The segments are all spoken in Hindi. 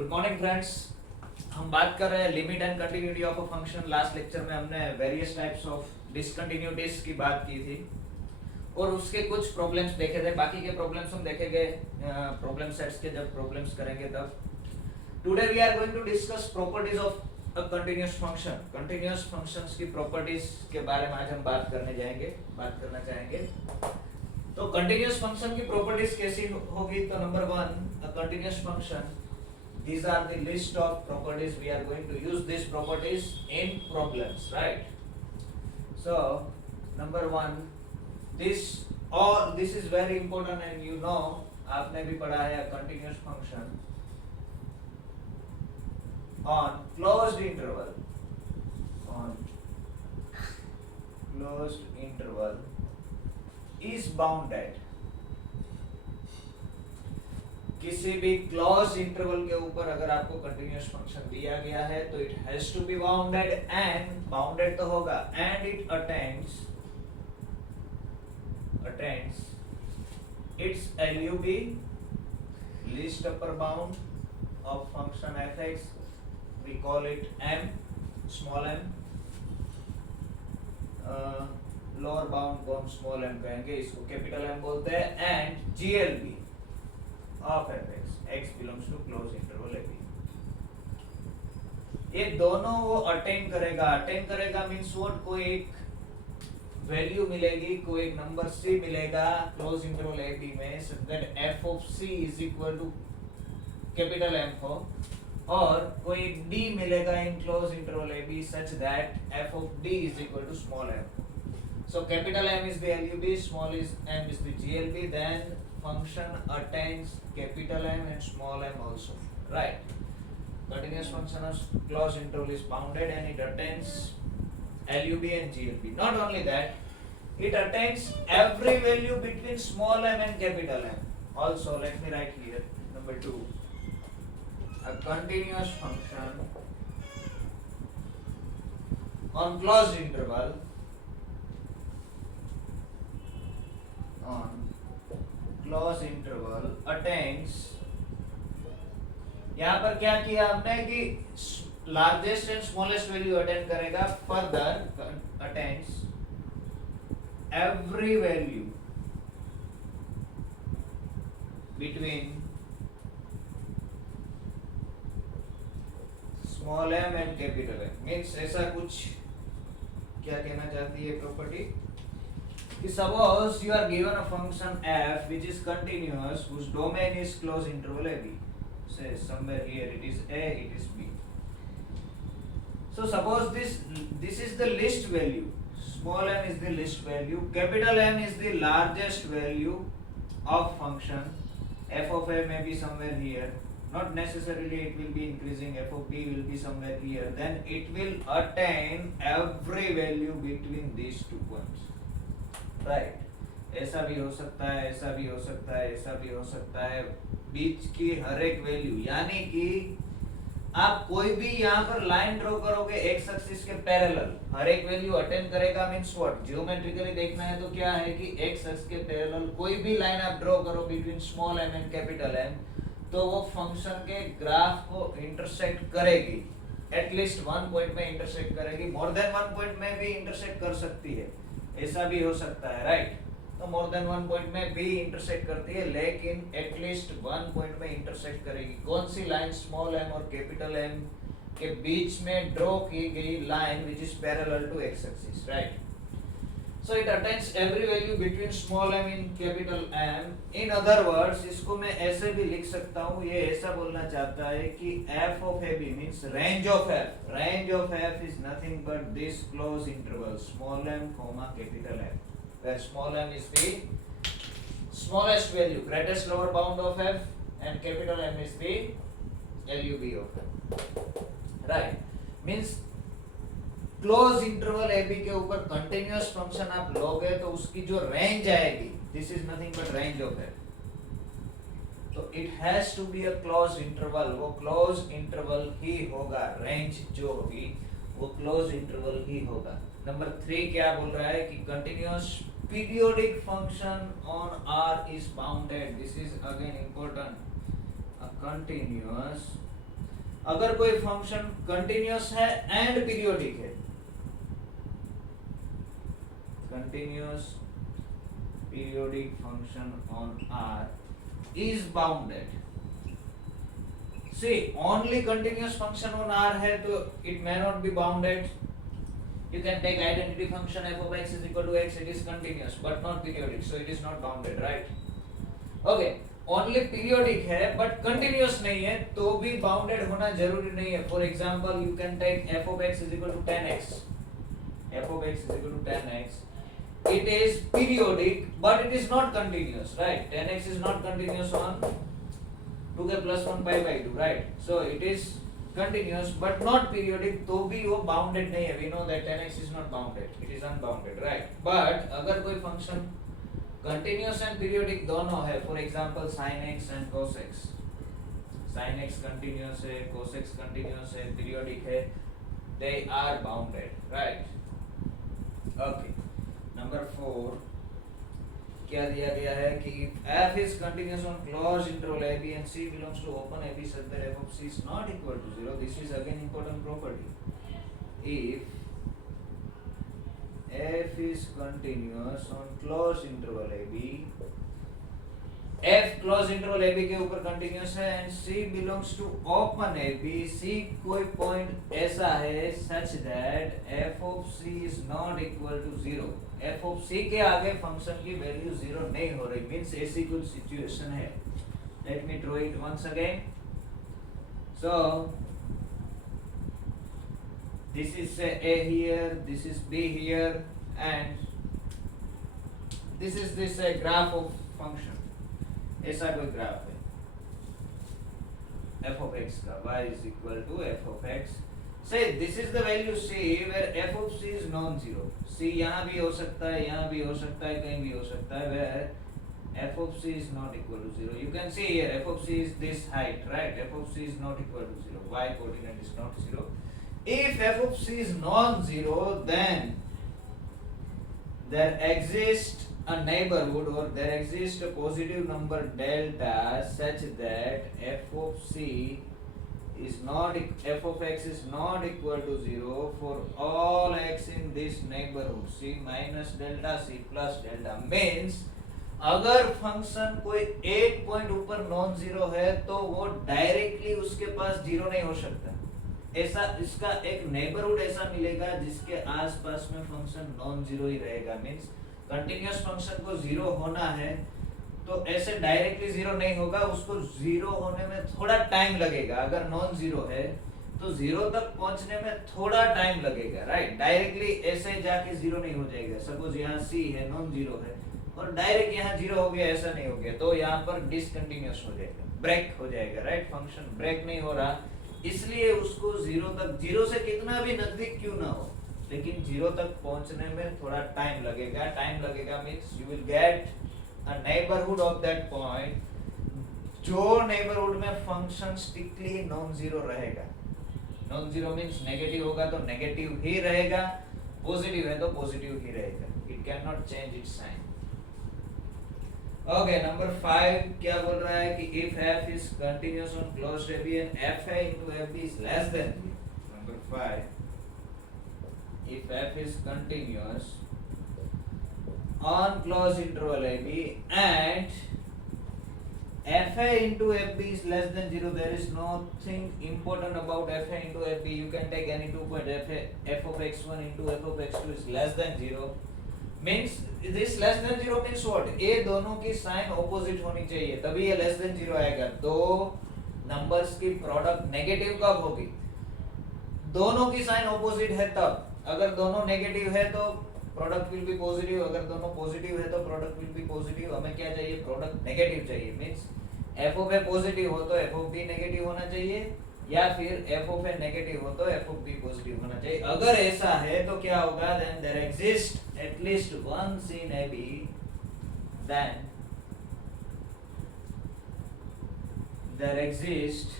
Good morning friends. हम बात कर रहे हैं limit and continuity of a function. Last lecture में हमने वेरियस टाइप्स ऑफ डिसकंटिन्यूटीज की बात की थी और उसके कुछ प्रॉब्लम्स देखे थे। बाकी के प्रॉब्लम्स हम देखेंगे प्रॉब्लम सेट्स के जब प्रॉब्लम्स करेंगे तब। Today we are going to discuss properties of a continuous function. Continuous functions की प्रॉपर्टीज के बारे में आज हम बात करना चाहेंगे। तो कंटिन्यूअस फंक्शन की प्रॉपर्टीज कैसी होगी? तो number 1, a continuous function, these are the list of properties. We are going to use these properties in problems, right? So number 1, this is very important and you know आपने भी पढ़ा है continuous function on closed interval is bounded. किसी भी क्लोज इंटरवल के ऊपर अगर आपको कंटिन्यूअस फंक्शन दिया गया है तो it has to be bounded, and bounded तो होगा, and it attains its LUB, least upper bound of function fx. We call it m, small m. Lower bound को हम स्मॉल m कहेंगे, इसको कैपिटल M बोलते हैं. And GLB of fx, x belongs to closed interval AB. ये दोनों वो अटेन करेगा मींस व्हाट? कोई एक वैल्यू मिलेगी, कोई एक नंबर c मिलेगा क्लोज इंटरवल AB में, so that f of c is equal to capital M हो, और कोई एक d मिलेगा in close interval AB such that f of d is equal to small m. So capital M is the LUB, small m is the GLB, then function attains capital M and small m also, right? Continuous function of closed interval is bounded and it attains LUB and GLB. Not only that, it attains every value between small m and capital M. Also, let me write here number 2, a continuous function on closed interval attains, यहाँ पर क्या किया हमने कि largest and smallest value attend करेगा, further attends every value between small m and capital M. Means ऐसा कुछ क्या कहना चाहती है प्रॉपर्टी कि suppose you are given a function f which is continuous, whose domain is closed interval AB. Say somewhere here it is A, it is B. So suppose this is the least value, small m is the least value, capital M is the largest value of function. F of A may be somewhere here, not necessarily it will be increasing, f of B will be somewhere here, then it will attain every value between these 2 points. Right, ऐसा भी हो सकता है, ऐसा भी हो सकता है, ऐसा भी हो सकता है, बीच की हर एक वैल्यू. यानी कि आप कोई भी यहाँ पर लाइन ड्रॉ करोगे एक्स एक्सिस के पैरेलल, हर एक वैल्यू अटेंड करेगा. Means what? जियोमेट्रिकली देखना है तो क्या है कि एक्स एक्सिस के पैरेलल कोई भी लाइन आप ड्रॉ करो between small m and capital M, तो वो फंक्शन के ग्राफ को इंटरसेक्ट करेगी. एटलीस्ट 1 पॉइंट में इंटरसेक्ट करेगी, मोर देन 1 पॉइंट में भी इंटरसेक्ट कर सकती है, ऐसा भी हो सकता है, राइट? तो मोर देन 1 पॉइंट में भी इंटरसेक्ट करती है, लेकिन एटलीस्ट 1 पॉइंट में इंटरसेक्ट करेगी. कौन सी लाइन? स्मॉल m और कैपिटल M के बीच में ड्रॉ की गई line which is parallel to x axis, right? So it attains every value between small m in capital M. In other words इसको मैं ऐसे भी लिख सकता हूँ, ये ऐसा बोलना चाहता है कि f of AB means range of f is nothing but this closed interval small m comma capital M, where small m is the smallest value, greatest lower bound of f, and capital M is the LUB of f, right? Means close interval AB के ऊपर कंटिन्यूअस फंक्शन आप लोगे तो उसकी जो रेंज आएगी, this is nothing but range of f. तो it has to be a close interval, वो क्लोज इंटरवल ही होगा, रेंज जो होगी वो क्लोज इंटरवल ही होगा. नंबर 3 क्या बोल रहा है कि continuous periodic function on R is bounded. This is again important. A continuous अगर कोई फंक्शन कंटिन्यूअस है एंड पीरियोडिक है, continuous periodic function on R is bounded. See, only continuous function on R है तो it may not be bounded. You can take identity function f of x is equal to x, it is continuous but not periodic, so it is not bounded, right? Okay, only periodic है but continuous नहीं है तो भी bounded होना जरूरी नहीं है. For example, you can take f of x is equal to 10x. f of x is equal to 10x. It is periodic but it is not continuous, right? 10x is not continuous on 2k plus 1 pi by 2, right? So it is continuous but not periodic, तो भी वो bounded नहीं है. We know that 10x is not bounded, it is unbounded, right? But अगर कोई function continuous and periodic दोनों है, for example sin x and cos x, sin x continuous है, cos x continuous है, periodic है, they are bounded, right? Okay. Number 4 क्या दिया गया है कि f is continuous on closed interval a b and c belongs to open a b such that f of c is not equal to 0. This is again important property. If f is continuous on closed interval a b, f closed interval a b के ऊपर continuous है and c belongs to open a b, c कोई point ऐसा है such that f of c is not equal to 0. f of c के आगे फंक्शन की वैल्यू 0 नहीं हो रही, मींस ऐसी कुछ सिचुएशन है. Let me draw it once again. So this is a here, this is b here and this a graph of function. ऐसा कोई ग्राफ है f of x का, y is equal to f of x. Say this is the value c where f of c is non-zero. c यहाँ भी हो सकता है, यहाँ भी हो सकता है, कहीं भी हो सकता है, where f of c is not equal to 0. You can see here f of c is this height, right? f of c is not equal to 0. Y coordinate is not 0. If f of c is non-zero, then there exists a neighborhood or there exists a positive number delta such that f of c is not f of x is not equal to 0 for all x in this neighborhood. c minus delta c plus delta means अगर फंक्शन कोई एक पॉइंट ऊपर नॉन जीरो है तो वो डायरेक्टली उसके पास जीरो नहीं हो सकता. ऐसा इसका एक नेबरहुड ऐसा मिलेगा जिसके आसपास में फंक्शन नॉन जीरो ही रहेगा. मींस कंटीन्यूअस फंक्शन को जीरो होना है तो ऐसे डायरेक्टली जीरो नहीं होगा, उसको जीरो होने में थोड़ा टाइम लगेगा. अगर नॉन जीरो है तो जीरो तक पहुंचने में थोड़ा टाइम लगेगा, राइट? डायरेक्टली ऐसे जाके जीरो नहीं हो जाएगा. सपोज यहाँ सी है, नॉन जीरो है और डायरेक्ट यहाँ जीरो हो गया, ऐसा नहीं हो गया तो यहाँ पर डिसकंटिन्यूअस हो जाएगा, ब्रेक हो जाएगा, राइट? फंक्शन ब्रेक नहीं हो रहा, इसलिए उसको जीरो तक, जीरो से कितना भी नजदीक क्यों ना हो, लेकिन जीरो तक पहुंचने में थोड़ा टाइम लगेगा. टाइम लगेगा means you will get a neighborhood of that point जो neighborhood में फंक्शन स्ट्रिक्टली नॉन जीरो रहेगा. नॉन जीरो मींस नेगेटिव होगा तो नेगेटिव ही रहेगा, पॉजिटिव है तो पॉजिटिव ही रहेगा. It can not change its sign. Okay, number 5 क्या बोल रहा है कि if f is continuous on closed AB and fa into fb is less than 3. Number 5, if f is continuous on closed interval AB and fa into fb is less than 0, there is nothing important about fa into fb. You can take any 2 point f of x1 into f of x2 is less than 0. means this less than 0 means what? ये दोनों की साइन ऑपोजिट होनी चाहिए तभी ये less than 0 आएगा. दो नंबर्स की प्रोडक्ट नेगेटिव कब होगी? दोनों की साइन ऑपोजिट है तब. अगर दोनों नेगेटिव है तो प्रोडक्ट विल बी पॉजिटिव, अगर दोनों पॉजिटिव है तो प्रोडक्ट विल बी पॉजिटिव. हमें क्या चाहिए? प्रोडक्ट नेगेटिव चाहिए. Means f of a positive हो तो f ऑफ b नेगेटिव होना चाहिए, या फिर f ऑफ a नेगेटिव हो तो f ऑफ b पॉजिटिव होना चाहिए. अगर ऐसा है तो क्या होगा? Then there exist at least one in AB, then there exist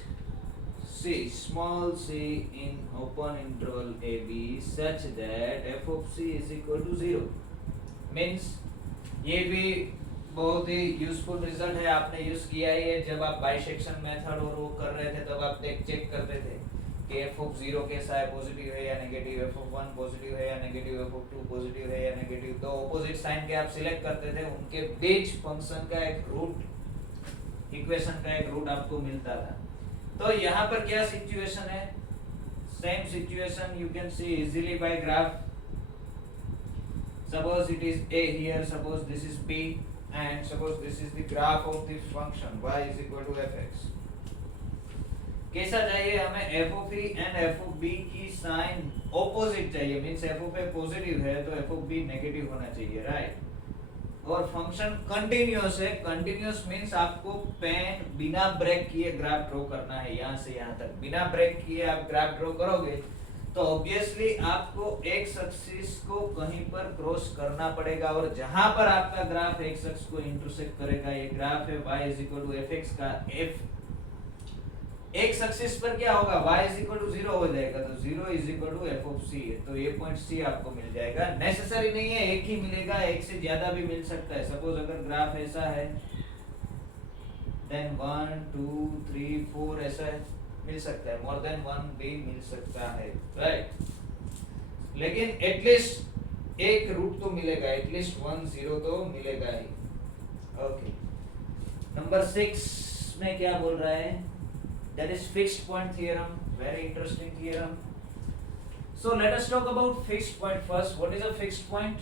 c small c in open interval AB such that f of c is equal to 0. means ये भी बहुत ही यूजफुल रिजल्ट है, आपने यूज किया ही है। जब आप बाइसेक्शन मेथड और वो कर रहे थे तब आप चेक करते थे कि एफ ऑफ 0 कैसा है, पॉजिटिव है या नेगेटिव, एफ ऑफ 1 पॉजिटिव है या नेगेटिव, एफ ऑफ 2 पॉजिटिव है या नेगेटिव। तो ऑपोजिट साइन के आप सिलेक्ट करते थे, उनके बीच फंक्शन का एक रूट, इक्वेशन का एक रूट आपको मिलता था। तो यहाँ पर क्या सिचुएशन है, same situation you can see easily by graph. Suppose it is A here, suppose this is B, and suppose this is the graph of the function y is equal to fx. कैसा चाहिए हमें, f of e and f of b की साइन ऑपोजिट चाहिए, means f of a positive है तो f of b नेगेटिव होना चाहिए, राइट। और फंक्शन कंटीन्यूअस है, कंटीन्यूअस मींस आपको पेन बिना ब्रेक किए ग्राफ ड्रॉ करना है, यहाँ से यहाँ तक बिना ब्रेक किए आप ग्राफ ड्रॉ करोगे तो ऑब्वियसली आपको एक्स एक्सिस को कहीं पर क्रॉस करना पड़ेगा, और जहां पर आपका ग्राफ एक्स एक्सिस को इंटरसेक्ट करेगा, ये ग्राफ है y fx का, f एक्स एक्सिस पर क्या होगा, y 0 हो जाएगा, तो 0 f of c है, तो ये पॉइंट c आपको मिल जाएगा। नेसेसरी नहीं है एक ही मिलेगा, एक से ज्यादा भी मिल सकता है। सपोज अगर ग्राफ ऐसा है देन 1 2 3 4 ऐसा है, मिल सकता है, मोर देन 1 भी मिल सकता है, राइट। लेकिन एटलीस्ट एक रूट तो मिलेगा, एटलीस्ट 1 0 तो मिलेगा ही। ओके, नंबर 6 में क्या बोल रहा है, that is fixed point theorem, very interesting theorem. So let us talk about fixed point first. What is a fixed point?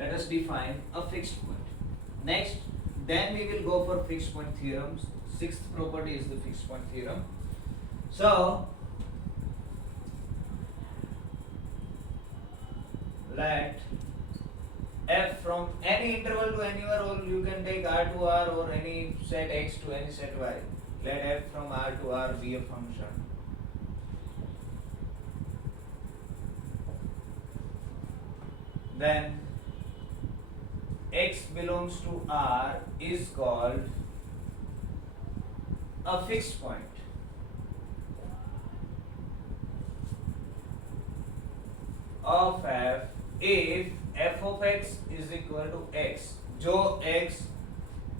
Late us define a fixed point. Next, then we will go for fixed point theorems. Sixth property is the fixed point theorem. So let f from any interval to anywhere, or you can take r to r or any set x to any set y. Let f from r to r be a function. Then x belongs to R is called a fixed point. Of f if f of x is equal to x, जो x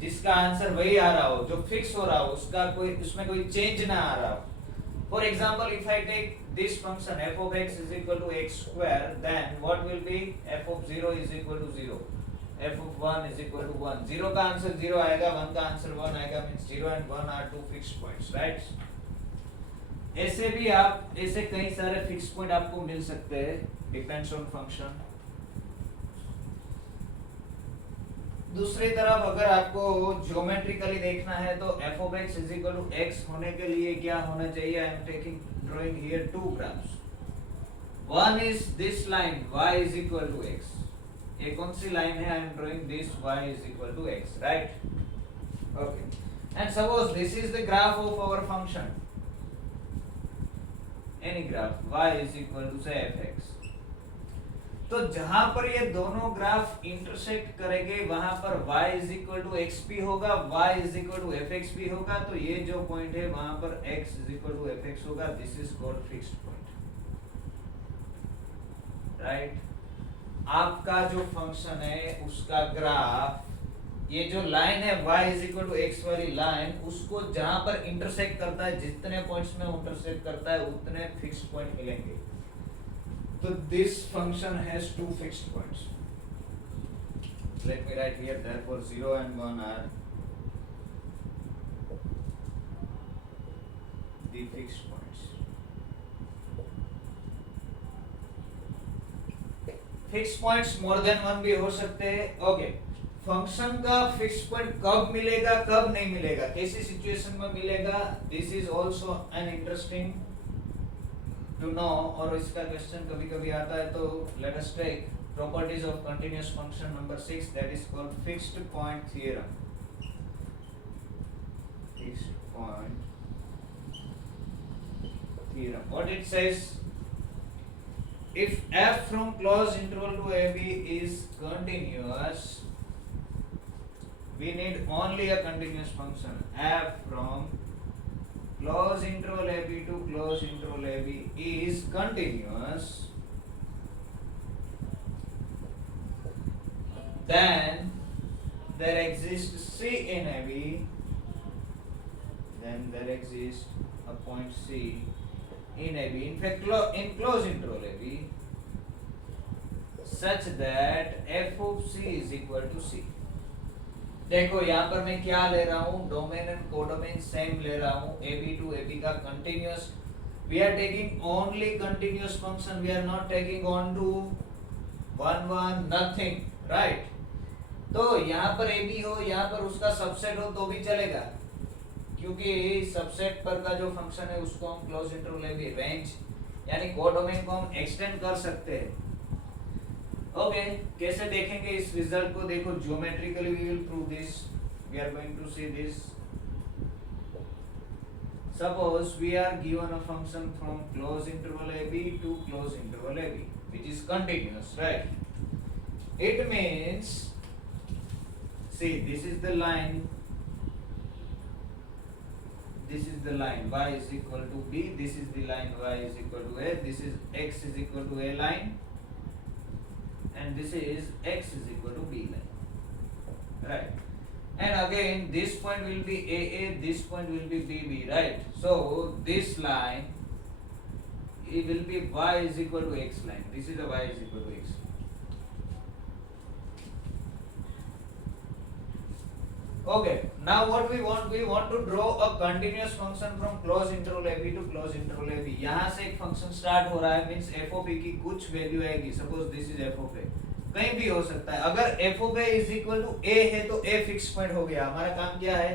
जिसका आंसर वही आ रहा हो, जो फिक्स हो रहा हो, उसका कोई उसमें कोई चेंज ना आ रहा हो। For example if I take this function f of x is equal to x square, then what will be f of 0 is equal to 0, f of 1 is equal to 1। 0 का आंसर 0 आएगा, 1 का आंसर 1 आएगा, means 0 and 1 are two fixed points, right. ऐसे भी आप, ऐसे कई सारे फिक्स पॉइंट आपको मिल सकते हैं, डिपेंड्स ऑन फंक्शन। दूसरी तरफ अगर आपको ज्योमेट्रिकली देखना है तो f of x is equal to x होने के लिए क्या होना चाहिए, I am taking drawing here two graphs. One is this line y is equal to x, ये कौन सी लाइन है, I am drawing this y is equal to x, right. Okay, and suppose this is the graph of our function, any graph y is equal to say fx। तो जहां पर ये दोनों ग्राफ इंटरसेक्ट करेंगे वहां पर y is equal to x भी होगा, y is equal to fx भी होगा, तो ये जो पॉइंट है वहां पर x is equal to fx होगा, this is called fixed point, right. आपका जो फंक्शन है उसका ग्राफ, ये जो लाइन है y is equal to x वाली लाइन, उसको जहां पर इंटरसेक्ट करता है, जितने पॉइंट्स में इंटरसेक्ट करता है उतने फिक्स्ड पॉइंट मिलेंगे। तो this function has two fixed points. Let me write here, therefore 0 and 1 are the fixed points. Fixed points more than one भी हो सकते हैं। Okay, फंक्शन का फिक्स पॉइंट कब मिलेगा, कब नहीं मिलेगा, कैसी सिचुएशन में मिलेगा, this is also an interesting to know. और इसका क्वेश्चन कभी कभी आता है, तो let us take properties of continuous function number 6, that is called fixed point theorem. Fixed point theorem, what it says, if f from closed interval to ab is continuous, we need only a continuous function, f from closed interval ab to closed interval ab is continuous then there exists C in AB, then there exists a point C in AB, in fact in closed interval AB, such that f of C is equal to C. देखो यहाँ पर मैं क्या ले रहा हूँ, डोमेन एंड कोडोमेन सेम ले रहा हूँ, AB to AB का continuous. We are taking only continuous function, we are not taking on to one nothing, right? तो यहाँ पर AB हो, यहाँ पर उसका सबसेट हो तो भी चलेगा, क्योंकि सबसेट पर का जो फंक्शन है उसको हम क्लोज इंटरवल AB रेंज यानी कोडोमेन को हम एक्सटेंड कर सकते हैं. ओके, कैसे देखेंगे इस रिजल्ट को? देखो, geometrically we will prove this. We are going to see this. Suppose we are given a function from close interval AB to close interval AB which is continuous, right? It means, see, this is the line, this is the line y is equal to b, this is the line y is equal to a, this is x is equal to a line, and this is x is equal to b line, right? And again this point will be AA, this point will be BB, right? So this line, it will be y is equal to x line. This is a y is equal to x. Okay, now what we want to draw a continuous function from close interval AB to close interval AB. यहाँ से एक फंक्शन स्टार्ट हो रहा है, मींस f of a की कुछ वैल्यू आएगी. Suppose this is f of a, कहीं भी हो सकता है. अगर f of a is equal to a है तो a फिक्स पॉइंट हो गया. हमारा काम क्या है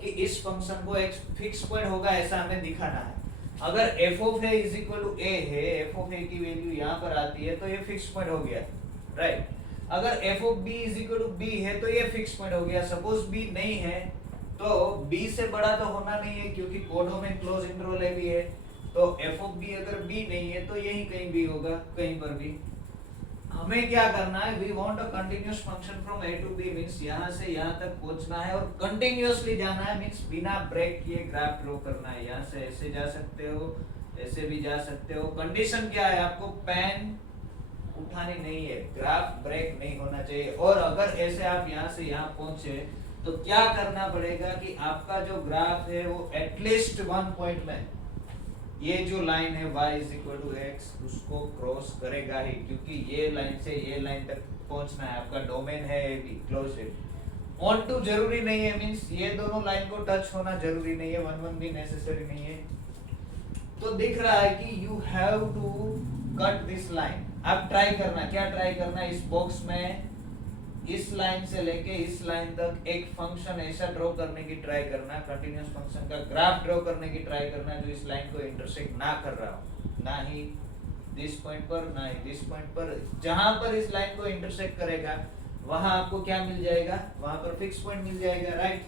कि इस फंक्शन को एक फिक्स पॉइंट होगा ऐसा हमें दिखाना है. अगर f of a is equal to a है, f of a की वैल्यू यहाँ पर आती है तो ये फिक्स पॉइंट हो गया, राइट? अगर f of b is equal to b है तो ये फिक्स पॉइंट हो गया. सपोज b नहीं है तो b से बड़ा तो होना नहीं है, क्योंकि कोडोमेन क्लोज इंटरवल AB है. तो f of b अगर b नहीं है तो यही कहीं भी होगा, कहीं पर भी. हमें क्या करना है, we want a continuous function from a to b, means यहाँ से यहाँ तक पहुंचना है और कंटिन्यूअसली जाना है, मींस बिना ब्रेक किए ग्राफ ड्रॉ करना है. यहाँ से ऐसे जा सकते हो, ऐसे भी जा सकते हो. कंडीशन क्या है, आपको पेन उठानी नहीं है, ग्राफ ब्रेक नहीं होना चाहिए. और अगर ऐसे आप यहाँ से यहाँ पहुंचे तो क्या करना पड़ेगा कि आपका जो ग्राफ है वो एटलीस्ट वन पॉइंट में ये जो लाइन है y is equal to x उसको क्रॉस करेगा ही, क्योंकि ये लाइन से ये लाइन तक पहुंचना है. आपका डोमेन है AB, क्लोज है. ऑन टू जरूरी नहीं है, मींस ये दोनों लाइन को टच होना जरूरी नहीं है, वन भी नेसेसरी नहीं है. तो दिख रहा है कि you have to cut this line. अब ट्राई करना, क्या ट्राई करना, इस बॉक्स में इस लाइन से लेके इस लाइन तक एक फंक्शन ऐसा ड्रॉ करने की ट्राई करना, कंटीन्यूअस फंक्शन का ग्राफ ड्रॉ करने की ट्राई करना जो इस लाइन को इंटरसेक्ट ना कर रहा हो, ना ही दिस पॉइंट पर ना ही दिस पॉइंट पर. जहां पर इस लाइन को इंटरसेक्ट करेगा वहां आपको क्या मिल जाएगा, वहां पर फिक्स पॉइंट मिल जाएगा, right?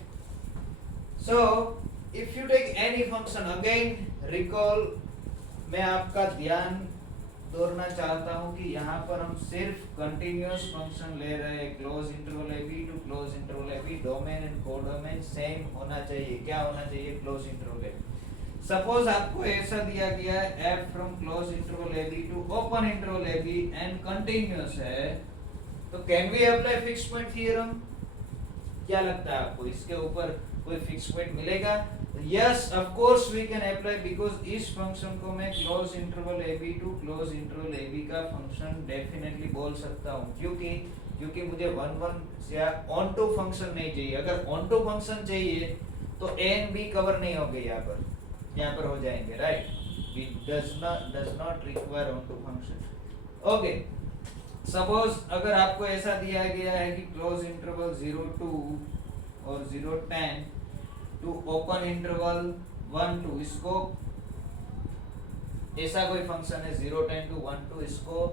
So if you take any function, again recall, मैं आपका ध्यान दौड़ना चाहता हूं कि यहाँ पर हम सिर्फ कंटिन्यूअस फंक्शन ले रहे हैं. Close interval AB to close interval AB, domain and codomain same होना चाहिए. क्या होना चाहिए, क्लोज इंटरवल AB. सपोज आपको ऐसा दिया गया है f from close interval AB to open interval AB and continuous है, तो can we apply fix point theorem? क्या लगता है आपको, इसके ऊपर कोई फिक्स पॉइंट मिलेगा? Yes, of course we can apply, because इस फंक्शन को मैं close interval AB to close interval AB का फंक्शन डेफिनेटली बोल सकता हूँ, क्योंकि मुझे वन या ऑन टू फंक्शन नहीं चाहिए. अगर ऑन टू फंक्शन चाहिए तो A and B कवर नहीं होंगे, यहाँ पर हो जाएंगे, right? does not require on to function. Okay, suppose अगर आपको ऐसा दिया गया है कि क्लोज इंटरवल 0 2 और 0 10 टू ओपन इंटरवल 1 2, इसको ऐसा कोई फंक्शन है 0 10 टू 1 2, इसको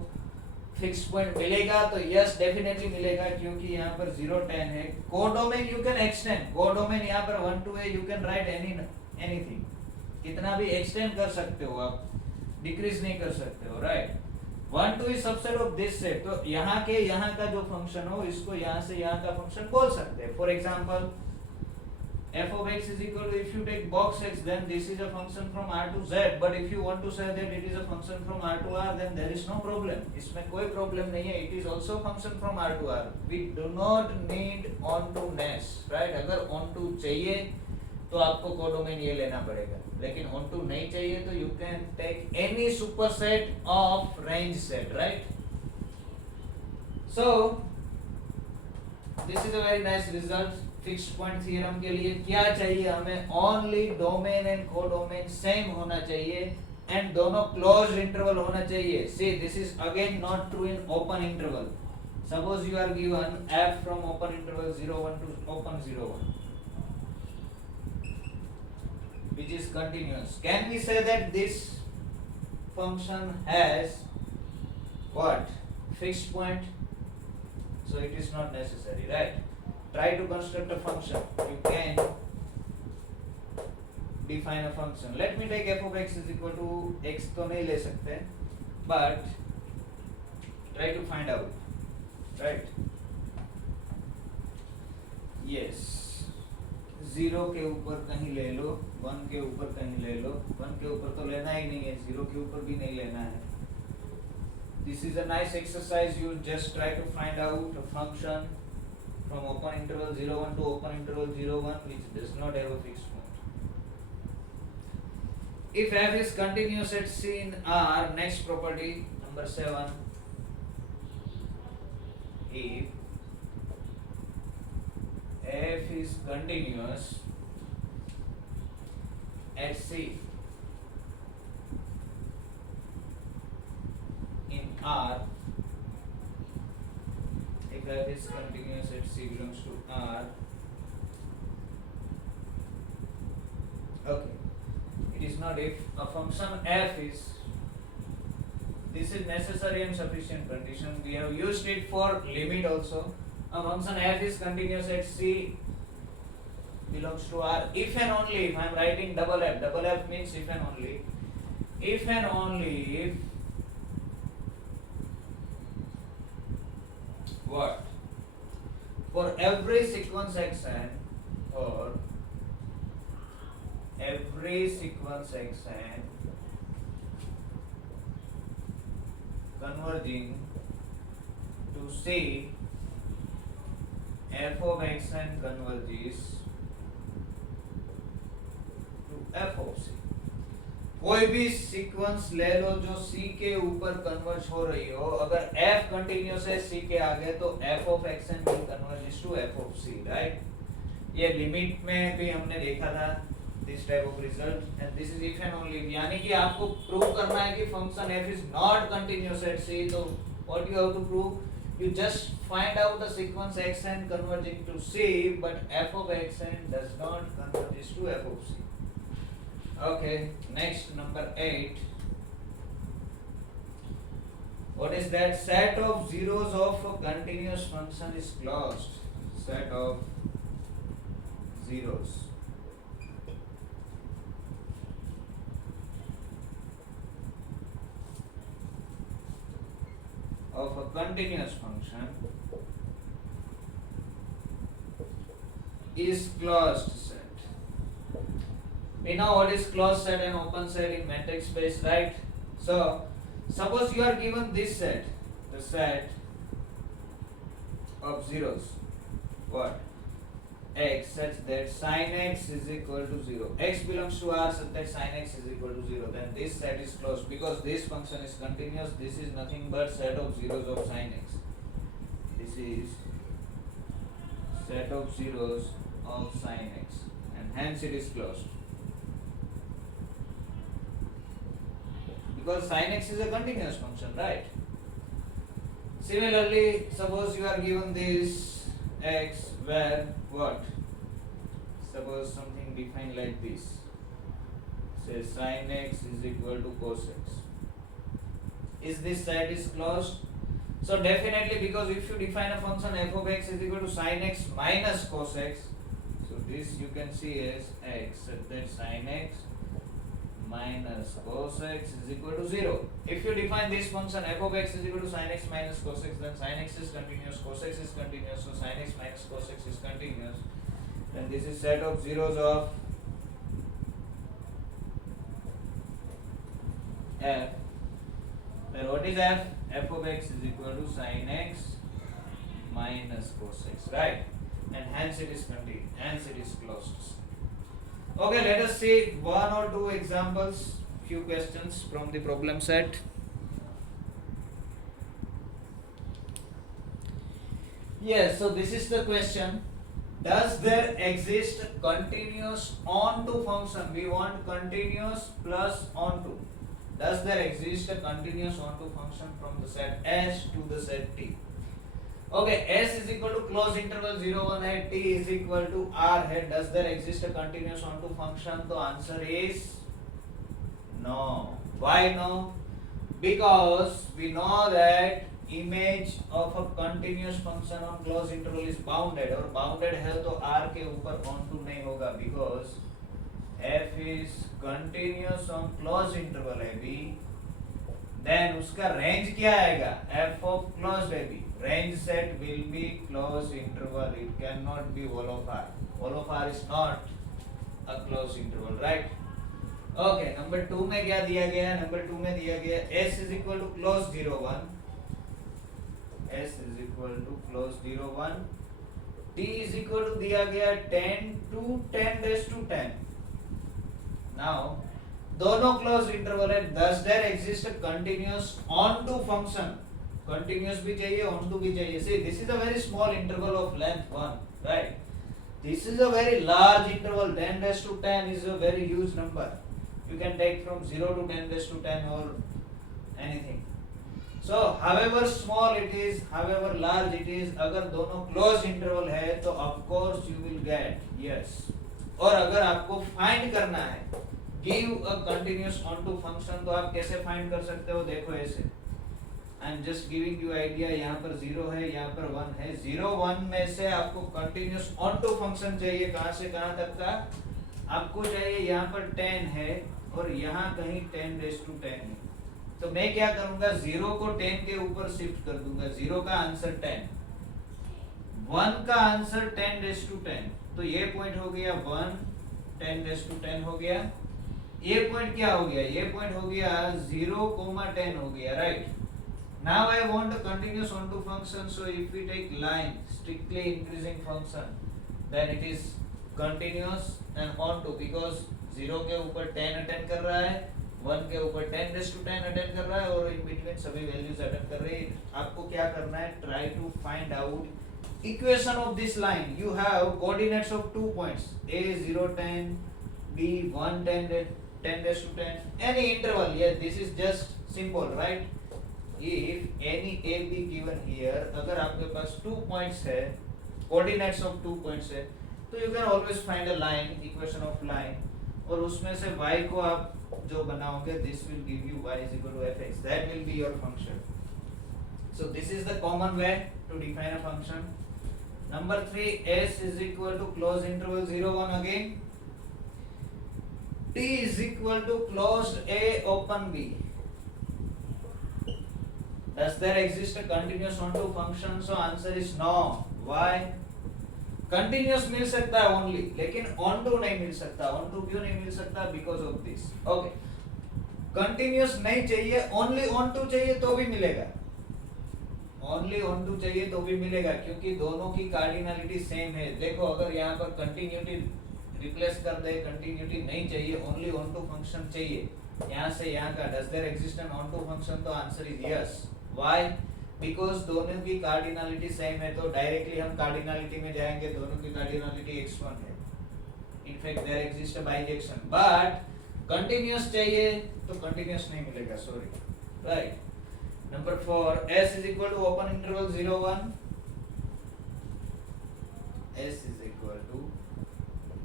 फिक्स पॉइंट मिलेगा? तो यस, डेफिनेटली मिलेगा, क्योंकि यहाँ पर 0 10 है. Codomain you can extend, codomain यहाँ पर 1 2 है, यू कैन राइट एनीथिंग, कितना भी एक्सटेंड कर सकते हो आप, डिक्रीज नहीं कर सकते हो, right? 1 2 is subset of this set. तो यहाँ का जो फंक्शन हो इसको यहाँ से यहाँ का फंक्शन बोल सकते हैं. For example f of x is equal to, if you take box x, then this is a function from R to Z, but if you want to say that it is a function from R to R, then there is no problem. इसमें कोई problem नहीं है. It is also function from R to R. We do not need onto-ness, right? अगर onto चाहिए तो आपको कोडोमेन ये लेना पड़ेगा, लेकिन onto नहीं चाहिए तो you can take any superset of range set, right? So this is a very nice result. Fixed point theorem के लिए क्या चाहिए हमें? Only domain and codomain same होना चाहिए एंड दोनों क्लोज्ड इंटरवल होना चाहिए. See this is again not true in open interval. Suppose you are given f from open interval 0 1 to open 0 1 which is continuous. Can we say that this function has what? Fixed point? So it is not necessary, right? Try to construct a function. You can define a function. Let me take f of x is equal to x तो नहीं ले सकते, but try to find out, right? Yes, 0 के ऊपर कहीं ले लो, 1 के ऊपर कहीं ले लो. 1 के ऊपर तो लेना ही नहीं है, 0 के ऊपर भी नहीं लेना है. This is a nice exercise. You just try to find out a function from open interval 0 1 to open interval 0 1 which does not have a fixed point. If f is continuous at C in R, next property number 7, if f is continuous at C in R, if f is continuous at C belongs to R, okay, it is not if a function f is, this is necessary and sufficient condition. We have used it for limit also. A function f is continuous at C belongs to R if and only if I am writing double f means if and only if what? For every sequence xn, or every sequence xn converging to C, f of xn converges to f of C. कोई भी सीक्वेंस ले लो जो C के ऊपर कन्वर्ज हो रही हो, अगर f कंटिन्यूअस है C के आगे तो f of xn will converge to f of C, right? ये लिमिट में भी हमने देखा था this type of result, and this is if and only if. यानी कि आपको प्रूव करना है कि function f is not continuous at C, तो what you have to prove? You just find out the sequence xn converging to C, but f of xn does not converge to f of C. Okay, next number 8. What is that? Set of zeros of a continuous function is closed. Set of zeros of a continuous function is closed set. We know what is closed set and open set in matrix space, right? So suppose you are given this set, the set of zeros, what? X, such that sin x is equal to 0. X belongs to R such that sin x is equal to 0. Then this set is closed because this function is continuous. This is nothing but set of zeros of sin x. This is set of zeros of sin x, and hence it is closed. Because sin x is a continuous function, right? Similarly, suppose you are given this x where what? Suppose something defined like this. Say sin x is equal to cos x. Is this set is closed? So definitely, because if you define a function f of x is equal to sin x minus cos x, so this you can see as x such that sin x minus cos x is equal to 0. If you define this function f of x is equal to sin x minus cos x, then sin x is continuous, cos x is continuous, so sin x minus cos x is continuous. and this is set of zeros of f, where what is f? F of x is equal to sin x minus cos x, right? And hence it is continued, hence it is closed. Okay, let us see one or two examples, few questions from the problem set. Yes, so this is the question. Does there exist continuous onto function? We want continuous plus onto. Does there exist a continuous onto function from the set S to the set T? Okay, S is equal to close interval 0 1 है, T is equal to R है. Does there exist a continuous onto function? The answer is no. Why no? Because we know that image of a continuous function on closed interval is bounded, और bounded है तो R के ऊपर onto नहीं होगा, because f is continuous on closed interval ab, then उसका range क्या आएगा? f of closed ab, range set will be closed interval, it cannot be all of R. All of R is not a closed interval, right? Okay, number 2 में क्या दिया गया है? नंबर 2 में दिया गया s is equal to close 0 1, s is equal to close 0 1, t is equal to दिया गया 10 to 10 raised to 10. Now दोनों क्लोज इंटरवल है. does there exist a continuous onto function? continuous भी चाहिए, onto भी चाहिए. See, this is a very small interval of length 1, right? This is a very large interval. 10 raised to 10 is a very huge number. You can take from 0 to 10 raised to 10 or anything. So however small it is, however large it is, अगर दोनों close interval है तो of course you will get yes. और अगर आपको find करना है give a continuous onto function, तो आप कैसे find कर सकते हो? देखो ऐसे, I am just giving you idea. यहाँ पर 0 है, यहाँ पर 1 है. 0 1 में से आपको continuous onto function चाहिए. कहाँ से कहाँ तक का? आपको चाहिए यहाँ पर 10 है और यहाँ कहीं 10 raised to 10 है. तो मैं क्या करूँगा? 0 को 10 के ऊपर शिफ्ट कर दूंगा. 0 का आंसर 10, 1 का आंसर 10 raised to 10. तो ये पॉइंट हो गया 1, 10 raised to 10 हो गया. ये पॉइंट क्या हो गया? ये पॉइंट हो गया 0, 10 हो गया, right? Now I want a continuous onto function, so if we take line strictly increasing function, then it is continuous and onto, because 0 के ऊपर 10 अटेंड कर रहा है, 1 के ऊपर 10 raised to 10 अटेंड कर रहा है और in between सभी वैल्यूज अटेंड कर रही है. आपको क्या करना है? Try to find out equation of this line. You have coordinates of 2 points, a 0 10, b 1 10 raised to 10, any interval. Yes, this is just symbol, right? If any a be given here, अगर आपके पास 2 points है, coordinates of 2 points है, तो you can always find a line, equation of line, और उसमें से y को आप जो बनाओगे, this will give you y is equal to fx. That will be your function. So this is the common way to define a function. Number 3, s is equal to closed interval 0 1 again. T is equal to closed a open b. Does there exist a continuous onto function? So answer is no. Why? Continuous मिल सकता है only, लेकिन onto नहीं मिल सकता. Onto क्यों नहीं मिल सकता? Because of this. Okay. Continuous नहीं चाहिए, only onto चाहिए तो भी मिलेगा. Only onto चाहिए तो भी मिलेगा, क्योंकि दोनों की कार्डिनलिटी सेम है. देखो, अगर यहाँ पर कंटिन्यूटी रिप्लेस कर दे, कंटिन्यूटी नहीं चाहिए, ओनली onto फंक्शन चाहिए, यहाँ से यहाँ का. Does there exist an onto function? तो answer is yes. Why? Because दोनों की कार्डिनलिटी सेम है, तो डायरेक्टली हम कार्डिनलिटी में जाएंगे. दोनों की कार्डिनलिटी x1 है. In fact there exists a bijection, but continuous चाहिए तो continuous नहीं मिलेगा. Sorry, right? Number 4, s is equal to open interval 0 1. S is equal to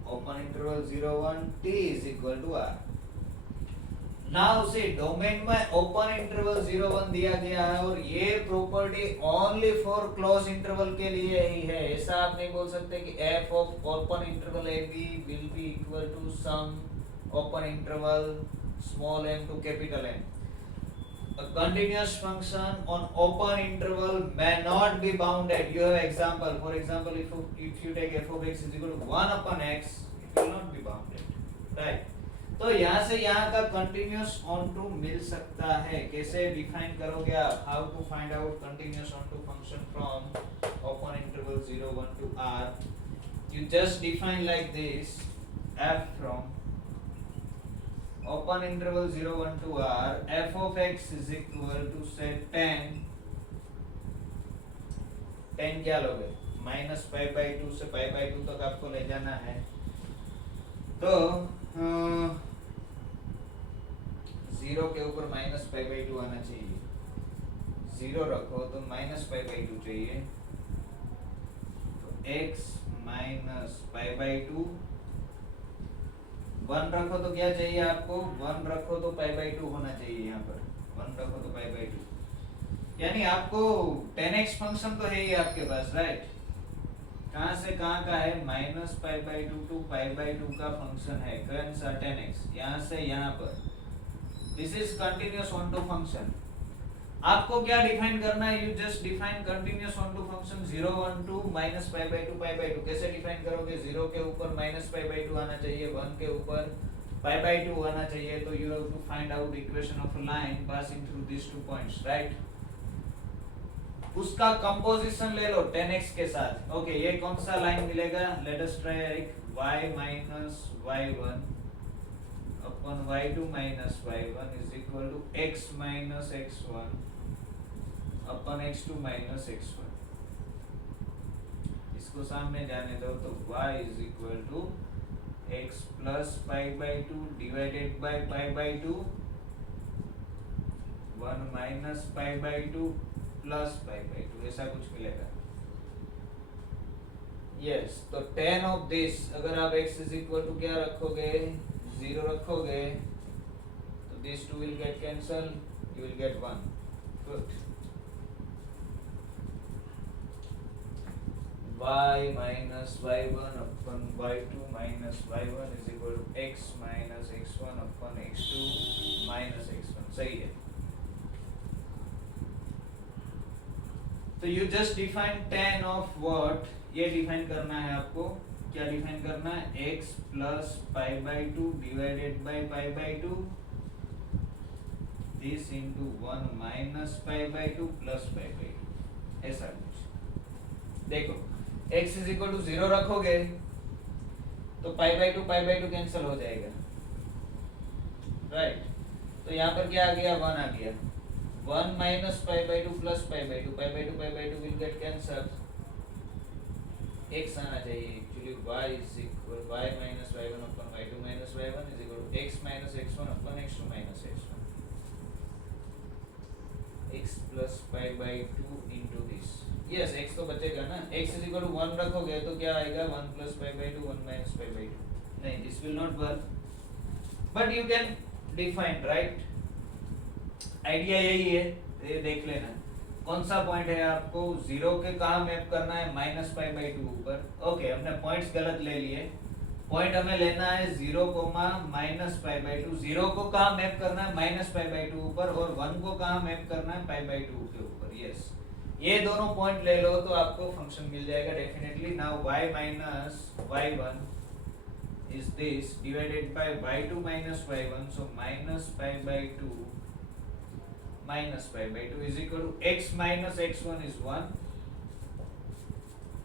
open interval 0 1. T is equal to r. Now see, domain में ओपन इंटरवल 0 1 दिया गया है और ये property only for close interval के लिए ही है. ऐसा आप नहीं बोल सकते कि f of open interval a b will be equal to some open interval small m to capital M. A continuous function on open interval may not be bounded. You have example. For example, if you take f of x is equal to 1 upon x, it will not be bounded. Right? तो यहाँ से यहाँ का continuous onto मिल सकता है. कैसे define करोगे आप? How to find out continuous onto function from open interval 0 1 to r? You just define like this: f from open interval 0 1 to r, f of x is equal to say 10. 10 क्या लोगे? माइनस पाई बाई 2 से पाई बाई 2 तक आपको ले जाना है. तो 0 के ऊपर माइनस पाई बाई 2 आना चाहिए. 0 रखो तो माइनस पाई बाई 2 चाहिए. तो x माइनस पाई बाई 2. 1 रखो तो क्या चाहिए आपको? 1 रखो तो पाई बाई 2 होना चाहिए. यहाँ पर 1 रखो तो पाई बाई 2. यानी आपको 10x फंक्शन तो है ही आपके पास, राइट? कहाँ से कहाँ का है? Minus pi by 2 to pi by 2 का फंक्शन है. कौन सा? 10x. यहाँ से यहाँ पर this is continuous onto function. आपको क्या डिफाइन करना है? You just define continuous onto function 0 1 2 minus pi by 2 pi by 2. कैसे डिफाइन करोगे? 0 के ऊपर माइनस पाई बाई 2 आना चाहिए, 1 के ऊपर पाई बाई 2 आना चाहिए. तो you have to find out equation of a line passing through this two points, right? उसका कंपोजिशन ले लो 10x के साथ. ओके, ये कौन सा लाइन मिलेगा? Let us try. एक y minus y1 upon y2 minus y1 is equal to x minus x1 upon x2 minus x1. इसको सामने जाने दो. तो y is equal to x plus pi by 2 divided by pi by 2 1 minus pi by 2 plus pi by 2. ऐसा कुछ मिलेगा. यस. तो 10 ऑफ दिस अगर आप x इज इक्वल टू क्या रखोगे? 0 रखोगे तो this 2 will get cancel. You will get 1. Good. y minus y1 upon y2 minus y1 is equal to x minus x1 upon x2 minus x1. सही है. तो you just define tan of what? ये डिफाइन करना है आपको. क्या डिफाइन करना है? x plus pi by 2 divided by pi by 2 this into 1 minus pi by 2 plus pi by 2. ऐसा कुछ. देखो x इज इक्वल टू 0 रखोगे तो पाई बाई 2 कैंसिल हो जाएगा, राइट? तो यहाँ पर क्या आ गया? 1 आ गया. 1 minus pi by 2 plus pi by 2 will get cancel. x आना चाहिए actually. y is equal y minus y1 upon y2 minus y1 is equal to x minus x1 upon x2 minus x1. x plus pi by 2 into this. Yes, x तो बचेगा ना. x इज इक्वल टू 1 रखोगे तो क्या आएगा? 1 plus pi by 2 1 minus pi by 2. नहीं, this will not work. But you can define, right? Idea यही है. ये देख लेना कौन सा पॉइंट है आपको 0 के कहाँ मैप करना है? माइनस पाई बाई 2 ऊपर. ओके, हमने पॉइंट्स गलत ले लिए. पॉइंट हमें लेना है 0 माइनस पाई बाई 2. 0 को कहाँ मैप करना है? माइनस पाई बाई 2 ऊपर. और 1 को कहाँ मैप करना है? पाई बाई 2 के ऊपर. यस, ये दोनों पॉइंट ले लो तो आपको फंक्शन मिल जाएगा definitely. Now y minus y1 is this divided by y2 minus y1. So minus pi by 2 minus pi by 2 is equal to x minus x1 is 1.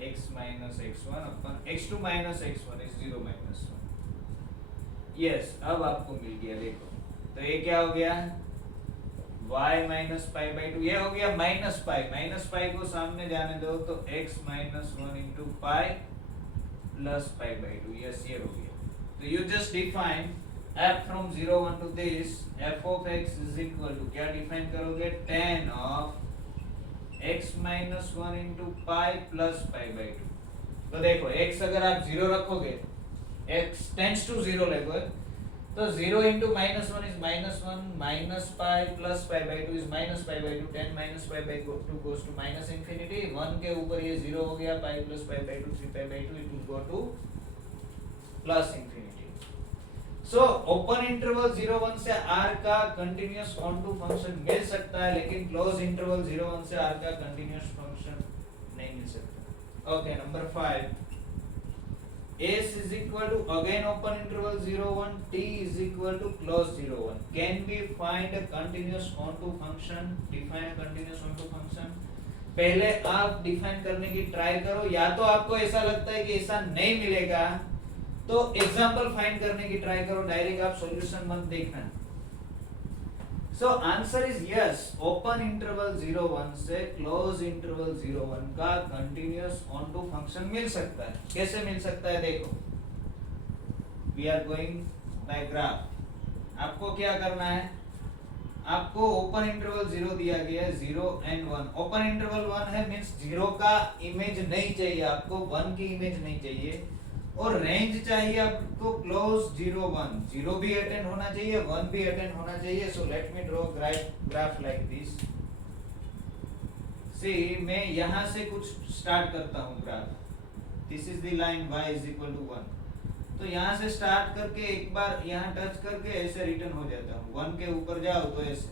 x minus x1 upon x2 minus x1 is 0 minus 1. Yes, अब आपको मिल गया. देखो तो ये क्या हो गया? y minus pi by 2. ये हो गया माइनस पाई को सामने जाने दो तो x minus 1 into pi plus pi by 2. Yes, ये हो गया. तो you just define f from 0 1 to this. f of x is equal to क्या डिफाइन करोगे? tan of x minus 1 into pi plus pi by 2. तो देखो x अगर आप 0 रखोगे, x टेंड्स टू 0 लेगो तो 0 into minus 1 is minus 1 minus pi plus pi by 2 is minus pi by 2. 10 minus pi by 2 goes to minus infinity. 1 के ऊपर ये 0 हो गया. pi plus pi by 2 3 pi by 2 it will go to plus infinity. So open interval 0 1 से r का कंटिन्यूअस ऑन टू फंक्शन मिल सकता है, लेकिन क्लोज इंटरवल 0 1 से r का कंटिन्यूअस फंक्शन नहीं मिल सकता। Okay, number 5, s is equal to again open interval 0 1, t is equal to close 0 1. Can we find a continuous onto function? Define a continuous onto function. पहले आप डिफाइन करने की ट्राई करो, या तो आपको ऐसा लगता है कि ऐसा नहीं मिलेगा तो एग्जांपल फाइंड करने की ट्राई करो, डायरेक्ट आप सॉल्यूशन मत देखना। So answer is yes, open interval 0 1 से क्लोज इंटरवल 0 1 का कंटीन्यूअस ऑन टू फंक्शन मिल सकता है। कैसे मिल सकता है देखो, we are going by graph. आपको क्या करना है, आपको ओपन इंटरवल 0 दिया गया है, 0 and 1। ओपन इंटरवल 1 है मींस 0 का इमेज नहीं चाहिए आपको, 1 की इमेज नहीं चाहिए, और रेंज चाहिए आपको क्लोज 0 1। 0 भी अटेंड होना चाहिए, 1 भी अटेंड होना चाहिए। So let me draw graph like this. See, मैं यहां से कुछ स्टार्ट करता हूं graph. This is the line y is equal to 1। तो यहां से स्टार्ट करके एक बार यहां टच करके ऐसे रिटर्न हो जाता हूं। 1 के ऊपर जाओ तो ऐसे,